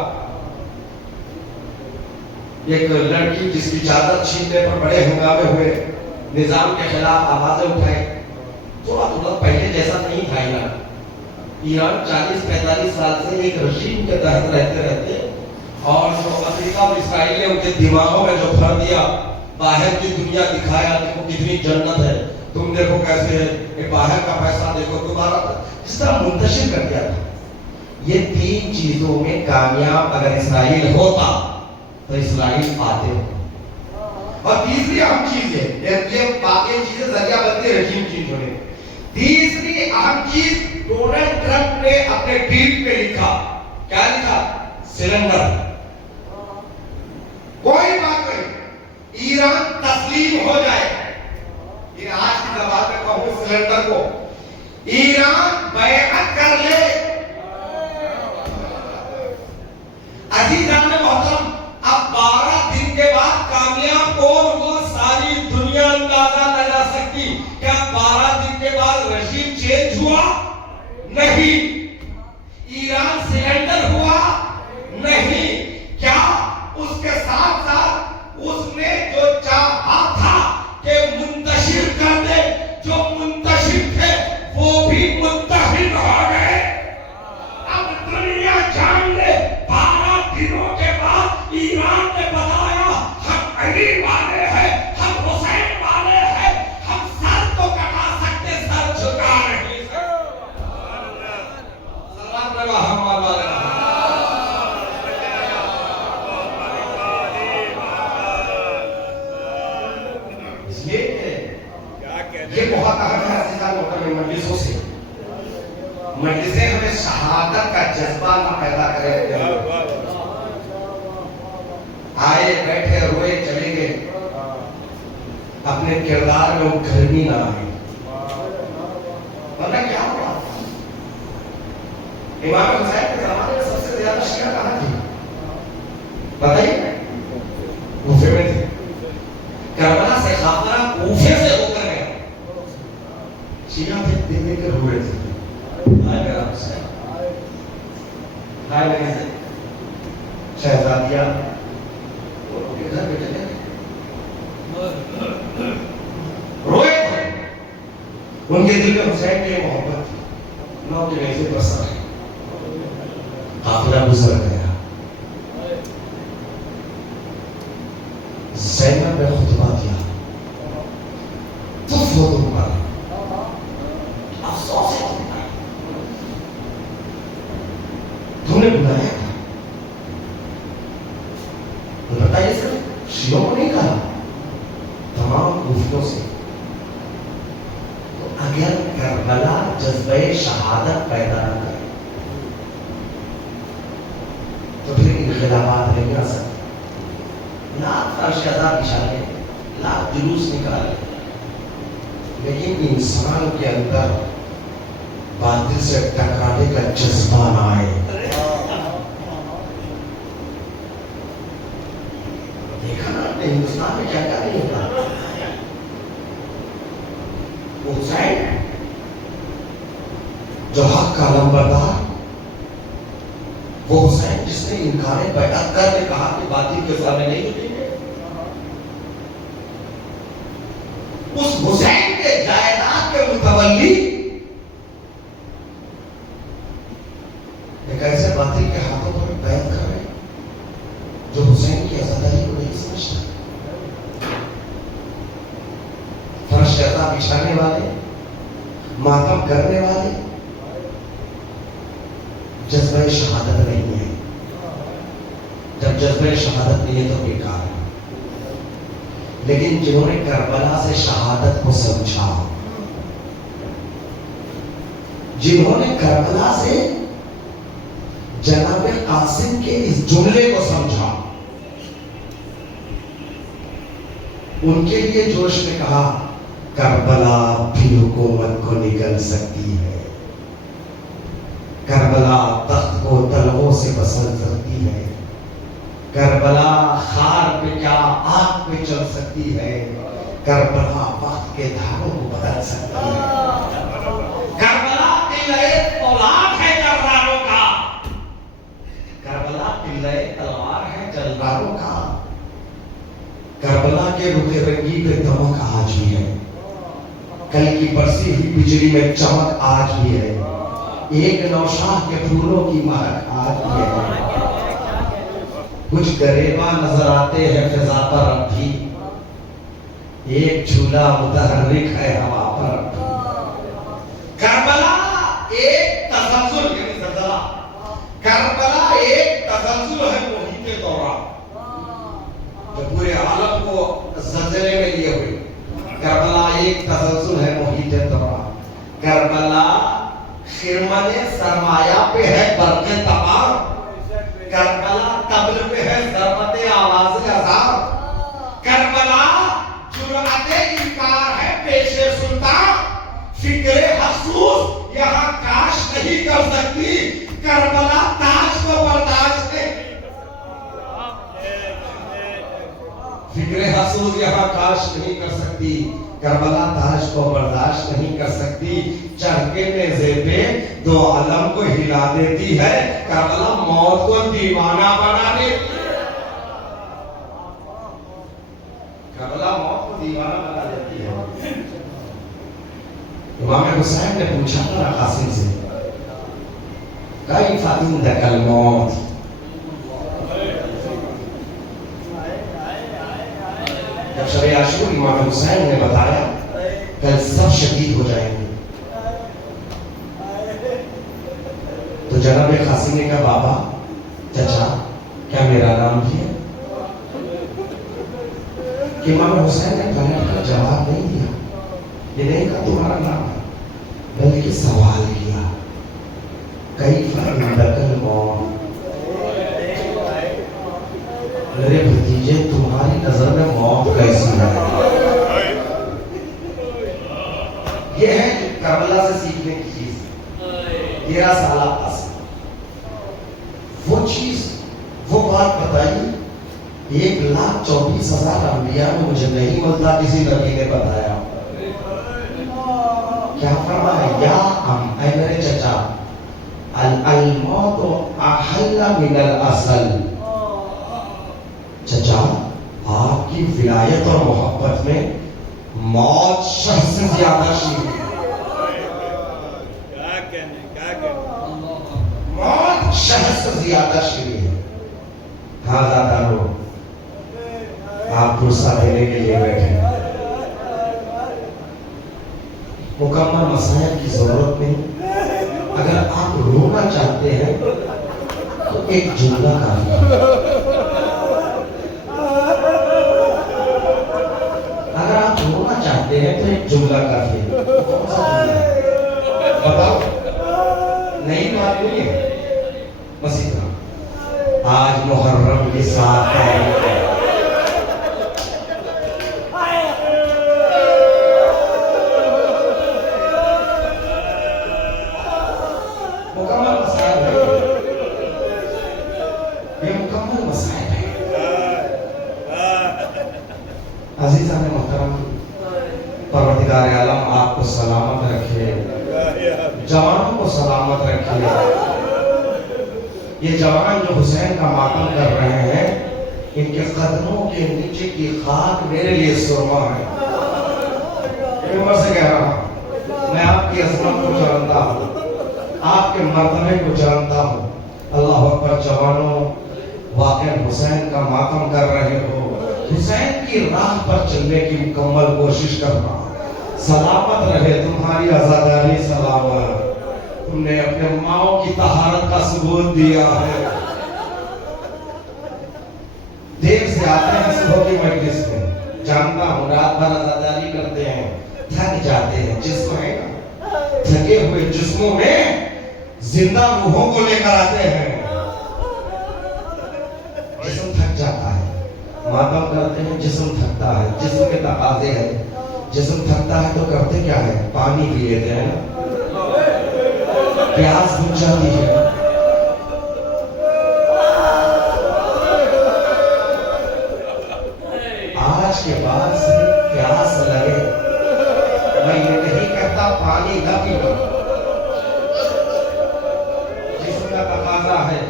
ایک لڑکی جس کی چادر چھیننے پر بڑے ہنگامے ہوئے, نظام کے خلاف آوازیں اٹھائے. تھوڑا پہلے جیسا نہیں تھا ایران. ایران 40-45 سال سے ایک رژیم کے تحت رہتے اور جو امریکہ اور اسرائیل نے ان کے دماغوں میں جو بھر دیا, باہر کی دنیا دکھایا کہ وہ کتنی جنت ہے, تم دیکھو کیسے ہے, یہ باہر کا پیسہ دیکھو تمہارا, اس طرح منتشر کر دیا تھا. یہ 3 چیزوں میں کامیاب اگر اسرائیل ہوتا تو اسرائیل پاتے. اور تیسری اہم چیز ہے, یہ باقی چیزیں ذریعہ بنتی رژیم چینج ہونے. تیسری اہم چیز ڈونلڈ ٹرمپ نے اپنے ٹویٹ پہ لکھا, کیا لکھا؟ سرنڈر. کوئی بات نہیں, ایران تسلیم ہو جائے. یہ آج کی زبان میں کہوں سرنڈر کو, ایران بیعت کر لے. عزیزان محترم, اب 12 دن کے بعد کامیاب کون ہوا ساری دنیا اندازہ لگا سکتی. کیا 12 دن کے بعد رژیم چینج ہوا؟ نہیں. ایران سرنڈر ہوا؟ نہیں. کیا اس کے ساتھ ساتھ اس نے جو چاہا تھا کہ منتشر کر دے, جو منتشر تھے وہ بھی متحد ہو گئے. اب دنیا جان لے 12 دنوں کے بعد ایران نے بتایا ہم علی والے ہیں, ہم حسین والے ہیں, ہم سر تو کٹا سکتے, سر جھکا نہیں سکتے. سلام لگا ہم والے. یہ بہت اہم ہے عزیزان محترم. مجلسوں سے مجلسیں ہمیں شہادت کا جذبہ نہ پیدا کرے. آئے بیٹھے روئے چلے گئے, اپنے کردار میں وہ گرمی نہ آئی. ورنہ کیا ہوا؟ امام حسین کے زمانے میں سب سے زیادہ شیعہ کہاں تھی بتائیے؟ کوفے میں تھی. کربلا سے خاطرہ کوفے سے ہو کر گیا. شیعہ تھے دل کے روئے تھے. آئے میرا حسین, آئے میرے شہزادیہ گھر پہ چلے روئے تھے. ان کے دل میں حسین کی محبت تھی. نو کے نیزے پر سر قافلہ گزر گیا. زینب نے خطبہ دیا, تم ہو تم پر افسوس ہے تم نے بلایا تھا. بتائیے سر, شیعوں کو نہیں کہا, تمام کوفیوں سے. تو اگر کربلا جذبہ شہادت پیدا نہ کرے تو پھر انقلابات نہیں آ سکتے. لاکھ فرش ہزار اشارے, لاکھ جلوس نکالے, لیکن انسان کے اندر باطل سے ٹکرانے کا جذبہ نہ آئے. اسلام میں کیا کیا نہیں ہوتا. حسین جو حق کا نمبردار، وہ حسین جس نے انکار بیعت کر کے کہا کہ باطل کے سامنے نہیں جھکیں گے. اس حسین کے جائیداد کے متولی ایک ایسے باطل کے ہاتھوں پر بیعت کر رہے جو حسین کی آزادی کو نہیں سمجھتا. فرش کرتا بچھانے والے، ماتم کرنے والے، جذبہ شہادت نہیں ہے. جب جذبہ شہادت نہیں ہے تو بیکار ہے. لیکن جنہوں نے کربلا سے شہادت کو سمجھا، جنہوں نے کربلا سے جناب قاسم کے اس جملے کو سمجھا، ان کے لیے جوش نے کہا کربلا بھی حکومت کو نگل سکتی ہے، کربلا تخت کو تلووں سے بسل سکتی ہے، کربلا خار پہ کیا آگ پہ چل سکتی ہے، کربلا وقت کے دھاگوں کو بدل سکتی ہے. کربلا قلعہ اولاد ہے جلداروں کا، کربلا قلعہ تلوار ہے جلداروں کا. کربلا کے رخ رنگی پہ دمک آج بھی ہے، کل کی برسی ہوئی بجلی میں چمک آج بھی ہے، ایک نوشاہ کے پھولوں کی مہک آج بھی ہے. کچھ گریباں نظر آتے ہیں فضا پر اب بھی، ایک جھولا متحرک ہے ہوا پر اب بھی. کربلا ایک تسلسل یعنی زلزلہ، کربلا ایک تسلسل ہے محیط دورہ جو پورے عالم کو زلزلے میں لیے ہوئے. کربلا ایک تسلسل ہے محیط دورہ. کربلا خرمن سرمایہ پہ ہے برق تبار، کربلا طبل پہ ہے ضربت آواز عذاب. کربلا جرأت انکار ہے پیش سلطان، فکر حسوس یہاں کاش نہیں کر سکتی. کربلا تاج کو برداشت نہیں، فکر حسوس یہاں کاش نہیں کر سکتی. کربلا تاج کو برداشت نہیں کر سکتی. چڑھ کے نیزے پہ دو عالم کو ہلا دیتی ہے، کربلا موت کو دیوانہ بنا دیتی ہے. کربلا موت کو دیوانہ بنا دیتی ہے. امام حسین نے پوچھا تھا قاسم سے کیف عندک الموت، جب شب عاشور امام حسین نے بتایا کل سب شہید ہو جائیں گے، تو جناب قاسم نے کہا بابا چچا کیا میرا نام بھی ہے؟ کہ امام حسین نے پلٹ کر جواب نہیں دیا، یہ نہیں کہا تمہارا نام ہے، بلکہ سوال کیا کیف عندک الموت. میرے بھتیجے تمہاری نظر میں موت کیسی ہے؟ یہ ہے کربلا سے سیکھنے کی چیز. 13 سالہ قاسم وہ چیز وہ بات بتائی 1,24,000 انبیاء میں مجھے نہیں ملتا کسی نبی نے بتایا. کیا فرمایا یا اے میرے چچا الموت احل من الاصل. چچا آپ کی ولایت اور محبت میں موت شہ سے زیادہ شیریں ہے. موت شہ سے زیادہ شیریں ہے. ہاں زیادہ لو آپ پرسہ دینے کے لیے بیٹھے، مکمل مسائل کی ضرورت نہیں. اگر آپ رونا چاہتے ہیں تو ایک جملہ کافی ہے. اگر آپ رونا چاہتے ہیں تو ایک جملہ کافی ہے. کون سا جملہ ہے بتاؤ؟ نہیں بات نہیں ہے. بس اتنا آج محرم کے ساتھ ہے. عزیزان محترم، پروردگار عالم آپ کو سلامت رکھے، جوانوں کو سلامت رکھے۔ یہ جوان جو حسین کا ماتم کر رہے ہیں، ان کے قدموں کے نیچے کی خاک میرے لیے سرما ہے۔ عمر سے کہہ رہا ہوں، میں آپ کی عظمت کو جانتا ہوں، آپ کے مرتبے کو جانتا ہوں۔ اللہ اکبر جوانوں، واقع حسین کا ماتم کر رہے ہو، حسین کی راہ پر چلنے کی مکمل کوشش کرنا۔ سلامت رہے تمہاری عزاداری، سلامت۔ تم نے اپنے ماؤں کی طہارت کا ثبوت دیا ہے۔ دیر سے آتے ہیں صبح کی مجلس میں، جانتا ہوں رات بھر عزاداری کرتے ہیں، تھک جاتے ہیں، جسم ہے نا، تھکے ہوئے جسموں میں زندہ روحوں کو لے کر آتے ہیں۔ جسم تھک جاتا ہے، ماتم کرتے ہیں، جسم تھکتا ہے، جسم کے تقاضے ہیں۔ جسم تھکتا ہے تو کرتے کیا ہے؟ پانی پی لیتے ہیں، پیاس بجھ جاتی ہے۔ آج کے بعد صرف پیاس لگے، میں یہ نہیں کہتا پانی نہ پیو، جسم کا تقاضا ہے۔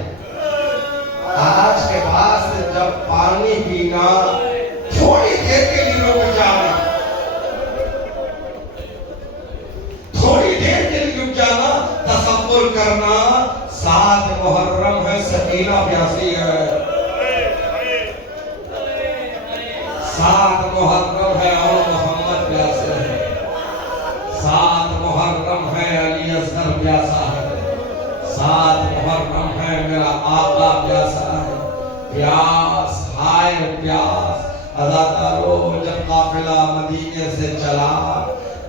آج کے بعد سے جب پانی پینا تھوڑی دیر کے لیے رک جانا، تھوڑی دیر کے لیے رک جانا، تصور کرنا 7 محرم ہے، سکینہ پیاسی ہے، 7 محرم ہے اور محمد پیاسے ہے، 7 محرم ہے علی اصغر پیاسا ہے، 7 محرم ہے میرا آقا پیاسا ہے۔ پیاس، ہائے پیاس۔ عزادارو، جب قافلہ مدینے سے چلا،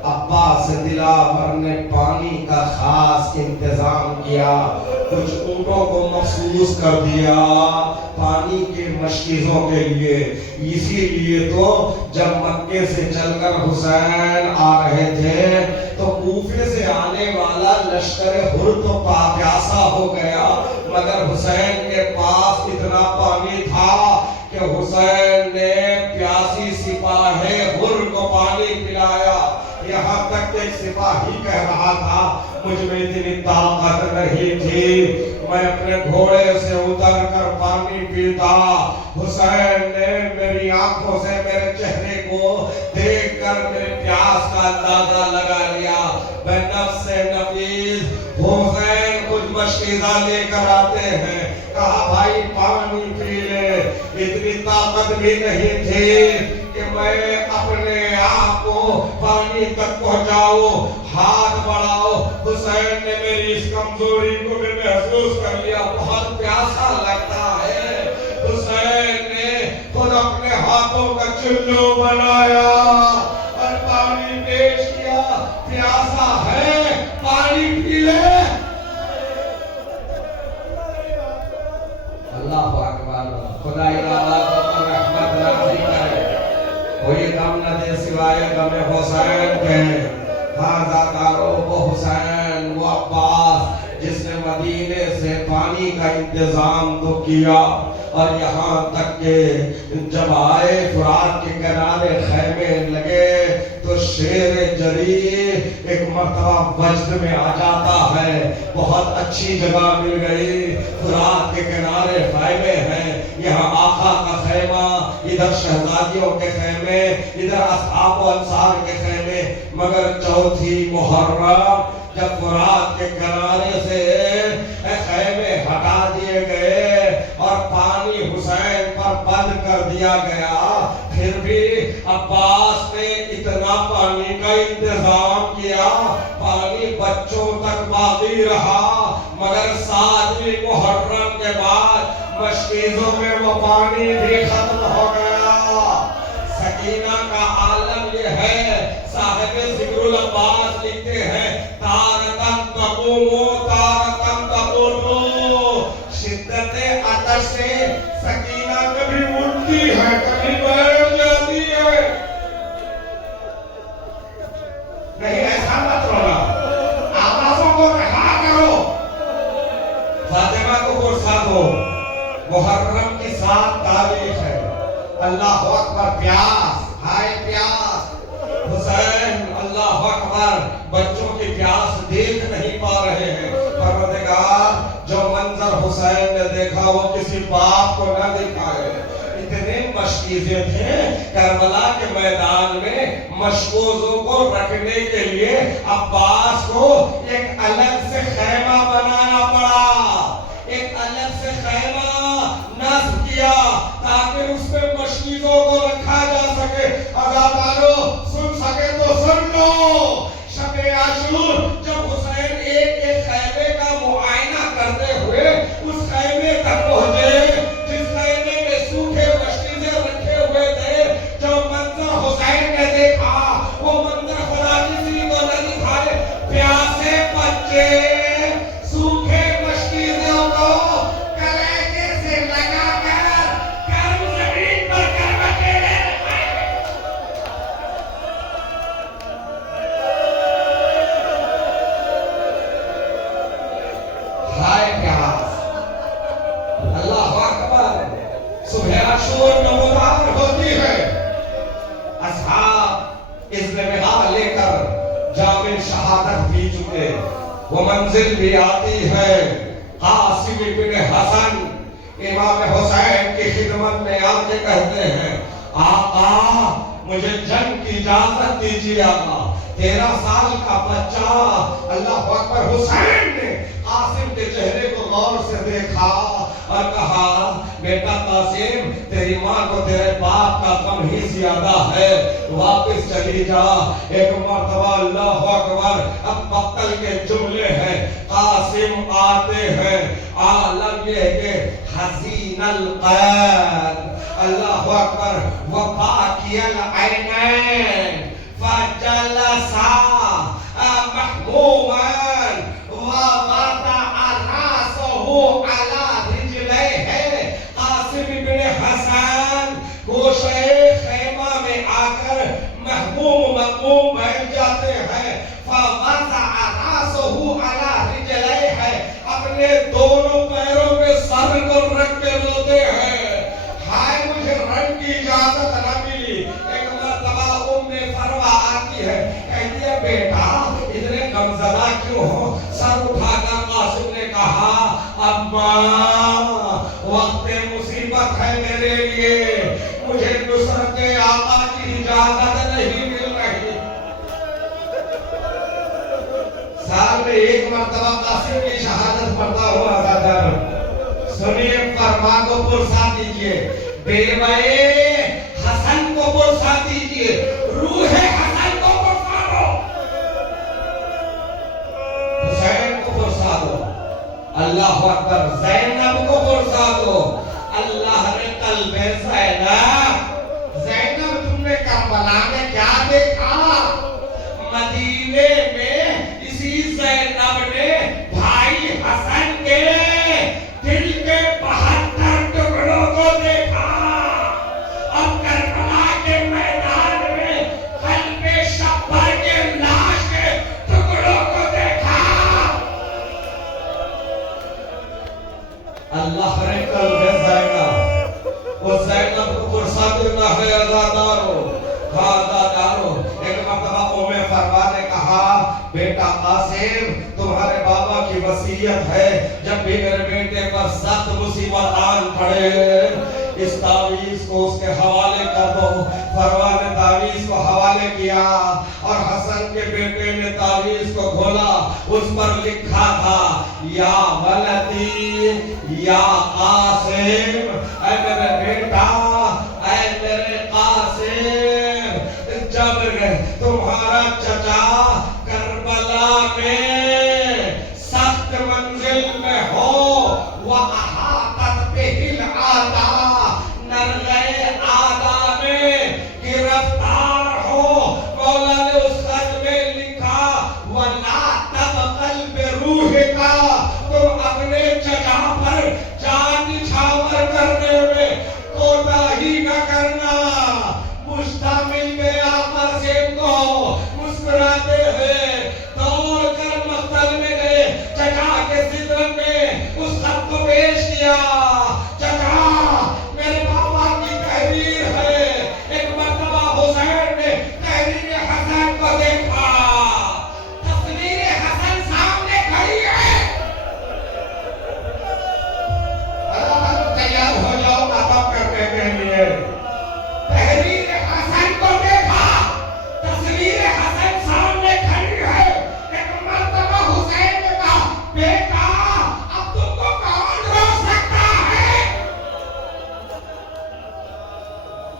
عباس دلاور نے پانی کا خاص انتظام کیا، کچھ اونٹوں کو مخصوص کر دیا پانی کے مشکیزوں کے لیے۔ اسی لیے تو جب مکے سے چل کر حسین آ رہے تھے تو کوفے سے آنے والا لشکر حر تو پیاسا ہو گیا، مگر حسین کے پاس اتنا پانی تھا کہ حسین نے پیاسی سپاہ حر کو پانی پلایا۔ یہاں تک کہ ایک سپاہی کہہ رہا تھا، مجھ میں اتنی طاقت نہیں تھی، میں اپنے گھوڑے سے اتر کر پانی پیتا۔ حسین نے میری آنکھوں سے میرے چہرے کو دیکھ کر میرے پیاس کا اندازہ لگا لیا۔ میں نفس نفیس حسین کچھ مشکیزہ لے کر آتے ہیں، کہا بھائی پانی پی لے۔ اتنی طاقت بھی نہیں تھی کہ میں اپنے آپ کو پانی تک پہنچاؤ، ہاتھ بڑھاؤ۔ حسین نے میری اس کمزوری کو بھی محسوس کر لیا، بہت پیاسا لگتا ہے۔ حسین نے خود اپنے ہاتھوں کا چلو بنایا اور پانی پیش کیا، پیاسا ہے پانی پی لے۔ اللہ اکبر، خدا پر رحمت نازل کرے، کوئی غم نہ دے سوائے غم حسین کے۔ ہاں ذاتارو، وہ حسین، وہ عباس جس نے مدینے سے پانی کا انتظام تو کیا، اور یہاں تک کہ جب آئے فرات کے کنارے خیمے لگے تو شیر جریر ایک مرتبہ وجد میں آ جاتا ہے، بہت اچھی جگہ مل گئی، فرات کے کنارے خیمے ہیں، یہاں آقا کا خیمہ، ادھر شہزادیوں کے خیمے، ادھر اصحاب و انصار کے خیمے۔ مگر چوتھی محرم جب فرات کے کنارے سے خیمے ہٹا دیے گئے اور پانی حسین پر بند کر دیا گیا، پھر بھی عباس نے اتنا پانی کا انتظام کیا، پانی بچوں تک باقی رہا، مگر 7ویں محرم کے بعد مشکیزوں میں وہ پانی بھی ختم ہو گیا۔ سکینہ کا عالم یہ ہے، صاحب ذکر العباس لکھتے ہیں، تارتن تقومو تارتن تقومو، شدت عطش سے سکینہ کبھی اٹھتی ہے کبھی بیٹھ جاتی ہے۔ نہیں ایسا مت رونا، آوازوں کو رہا کرو، فاطمہ کو فرصت ہو۔ محرم کی 7 تاریخ ہے، اللہ اکبر، پیاس، ہائے پیاس حسین اللہ اکبر بچوں کی پیاس دیکھ نہیں پا رہے ہیں پروردگار جو منظر حسین نے دیکھا وہ کسی باپ کو نہ دکھائے اتنے مشکیزیں تھے کربلا کے میدان میں مشکوزوں کو رکھنے کے لیے عباس کو ایک الگ سے خیمہ بنانا پڑا ایک الگ سے خیمہ نصب کیا تاکہ اس میں مشکیزوں کو رکھا جا سکے عزادارو سن سکے تو سن لو شب عاشور جب حسین ایک ایک خیمے کا معائنہ کرتے ہوئے اس خیمے تک پہنچے جس خیمے میں سوکھے مشکیزیں رکھے ہوئے تھے جو منظر حسین نے دیکھا وہ منظر خدا کسی کو نہ دکھائے پیاسے بچے سوکھے مشکیزوں کو کلیجے سے لگا کر گرم زمین پر کروٹیں لے رکھے ہائے پیاس اللہ اکبر صبح عاشور نمودار ہوتی ہے اصحاب اذن لے کر جام شہادت پی چکے وہ منزل بھی آتی ہے قاسم بن حسن امام حسین کی خدمت میں آ کے کہتے ہیں آقا مجھے جنگ کی اجازت دیجیے آقا 13 سال کا بچہ اللہ اکبر حسین نے قاسم کے چہرے کو غور سے دیکھا اور کہا بیٹا قاسم تیری ماں کو تیرے باپ کا غم ہی زیادہ ہے واپس چلی جا ایک مرتبہ اللہ اکبر اب مقتل کے جملے ہیں قاسم آتے ہیں عالم یہ ہے کہ حزین القلب اللہ اکبر وباکی العینین فجلسا محموما ووضع راسه على رجليه قاسم بن حسن گوشے خیمہ میں آ کر محموم مغموم بیٹھ جاتے ہیں فوضع راسه على رجليه اپنے دونوں پیروں پہ سر کو رکھ کے روتے ہیں ہائے مجھے رنگ کی اجازت نہ ملی ایک مرتبہ فروا آتی ہے کہتی ہے بیٹا اتنے غمزدہ کیوں ہو سر اٹھا کر قاسم نے کہا اماں وقت مصیبت ہے میرے لیے مجھے نصرت آقا کی اجازت نہیں مل رہی سال میں ایک مرتبہ قاسم کی شہادت پڑھتا ہوا عزادار سنیے فرما کو پرسا دیجئے بیوے حسن کو پرسا دیجئے روح حسن کو پرسا دو حسین کو پرسا دو اللہ اکبر زینب کو پرسا دو اللہ نے قلب زینب تم نے کربلا میں کیا دیکھا مدینے میں اسی زینب نے بھائی حسن کے دل کے 72 ٹکڑوں کو دیکھا اب کربلا کے میدان میں قلب شبر کے لاش کے ٹکڑوں کو دیکھا اللہ نے قلب زینب وہ زینب کو پرسا دینا ہے عزادارو عزادارو ایک مرتبہ فرما نے کہا بیٹا قاسم تمہارے بابا کی وصیت ہے جب بھی میرے بیٹے پر سخت مصیبت آن پڑے اس تعویذ کو اس کے حوالے کر دو فرما نے تعویذ کو حوالے کیا اور حسن کے بیٹے نے تعویذ کو کھولا اس پر لکھا تھا یا ولدی یا قاسم اے میرے بیٹا اے میرے قاسم جب تمہارا چچا کربلا میں سخت منزل میں ہو وَأَحَاطَتْ بِهِ الْعَادَى نرغے آدھا میں گرفتار ہو مولا نے اس خط میں لکھا وَلَا تَبْقَلْ بِرُوحِكَ تم اپنے چچا پر جان نچھاور کرنا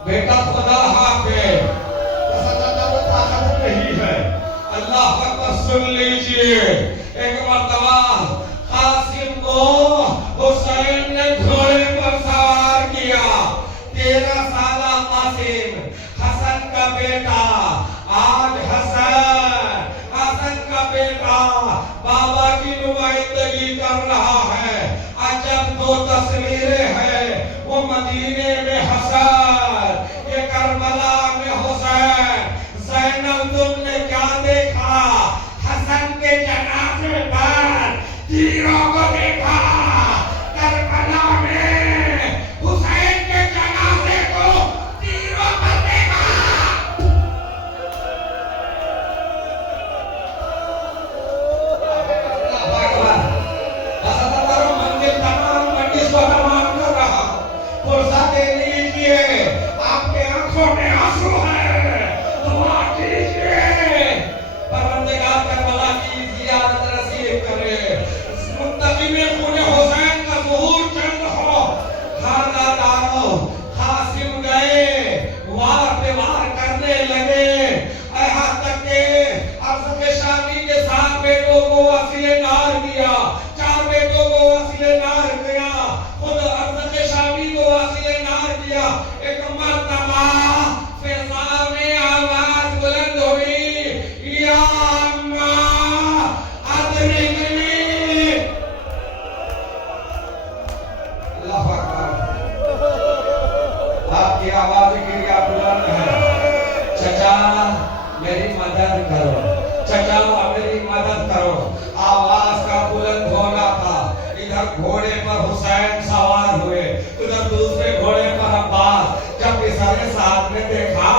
بیٹا خدا حافظ وہ طاقت نہیں ہے. اللہ اکبر. سن لیجئے ایک مرتبہ قاسم کو حسین نے گھوڑے پر سوار کیا. 13 سالہ قاسم حسن کا بیٹا. آج حسن کا بیٹا بابا کی نمائندگی کر رہا ہے. عجب دو تصویریں ہیں. وہ مدینے میں حسن, یہ کربلا میں حسین. زینب تم نے کیا دیکھا؟ حسن کے جنازے پر تیروں کو دیکھا. کربلا میں حسین کے جنازے کو تیروں پر دیکھا. منزل تمام منڈی کو تمام کر رہا. فرصت دے لیجیے. آپ کے آنکھوں میں آنسو ہے. دعا کیجیے پروردگار کربلا کی زیارت نصیب کرے. منتقم خون حسین کا ظہور چند ہو. کھانا ڈالو. قاسم گئے, وار پہ وار کرنے لگے. یہاں تک کہ ارزق شامی کے 7 بیٹوں کو وسیلے نار کیا. 4 بیٹوں کو وسیلے نار کیا. خود ارزق شامی کو وسیلے نار کیا. ایک مرتبہ فضا میں آواز بلند ہوئی, یا اماں ادرکنی. اللہ اکبر. آپ کی آواز کی کیا بلند ہے. چچا میری مدد کرو. چچا میری مدد کرو. آواز کا بلند ہونا تھا. ادھر گھوڑے پر حسین سوار ہوئے, ادھر دوسرے گھوڑے پر عباس. جب اس نے ساتھ میں دیکھا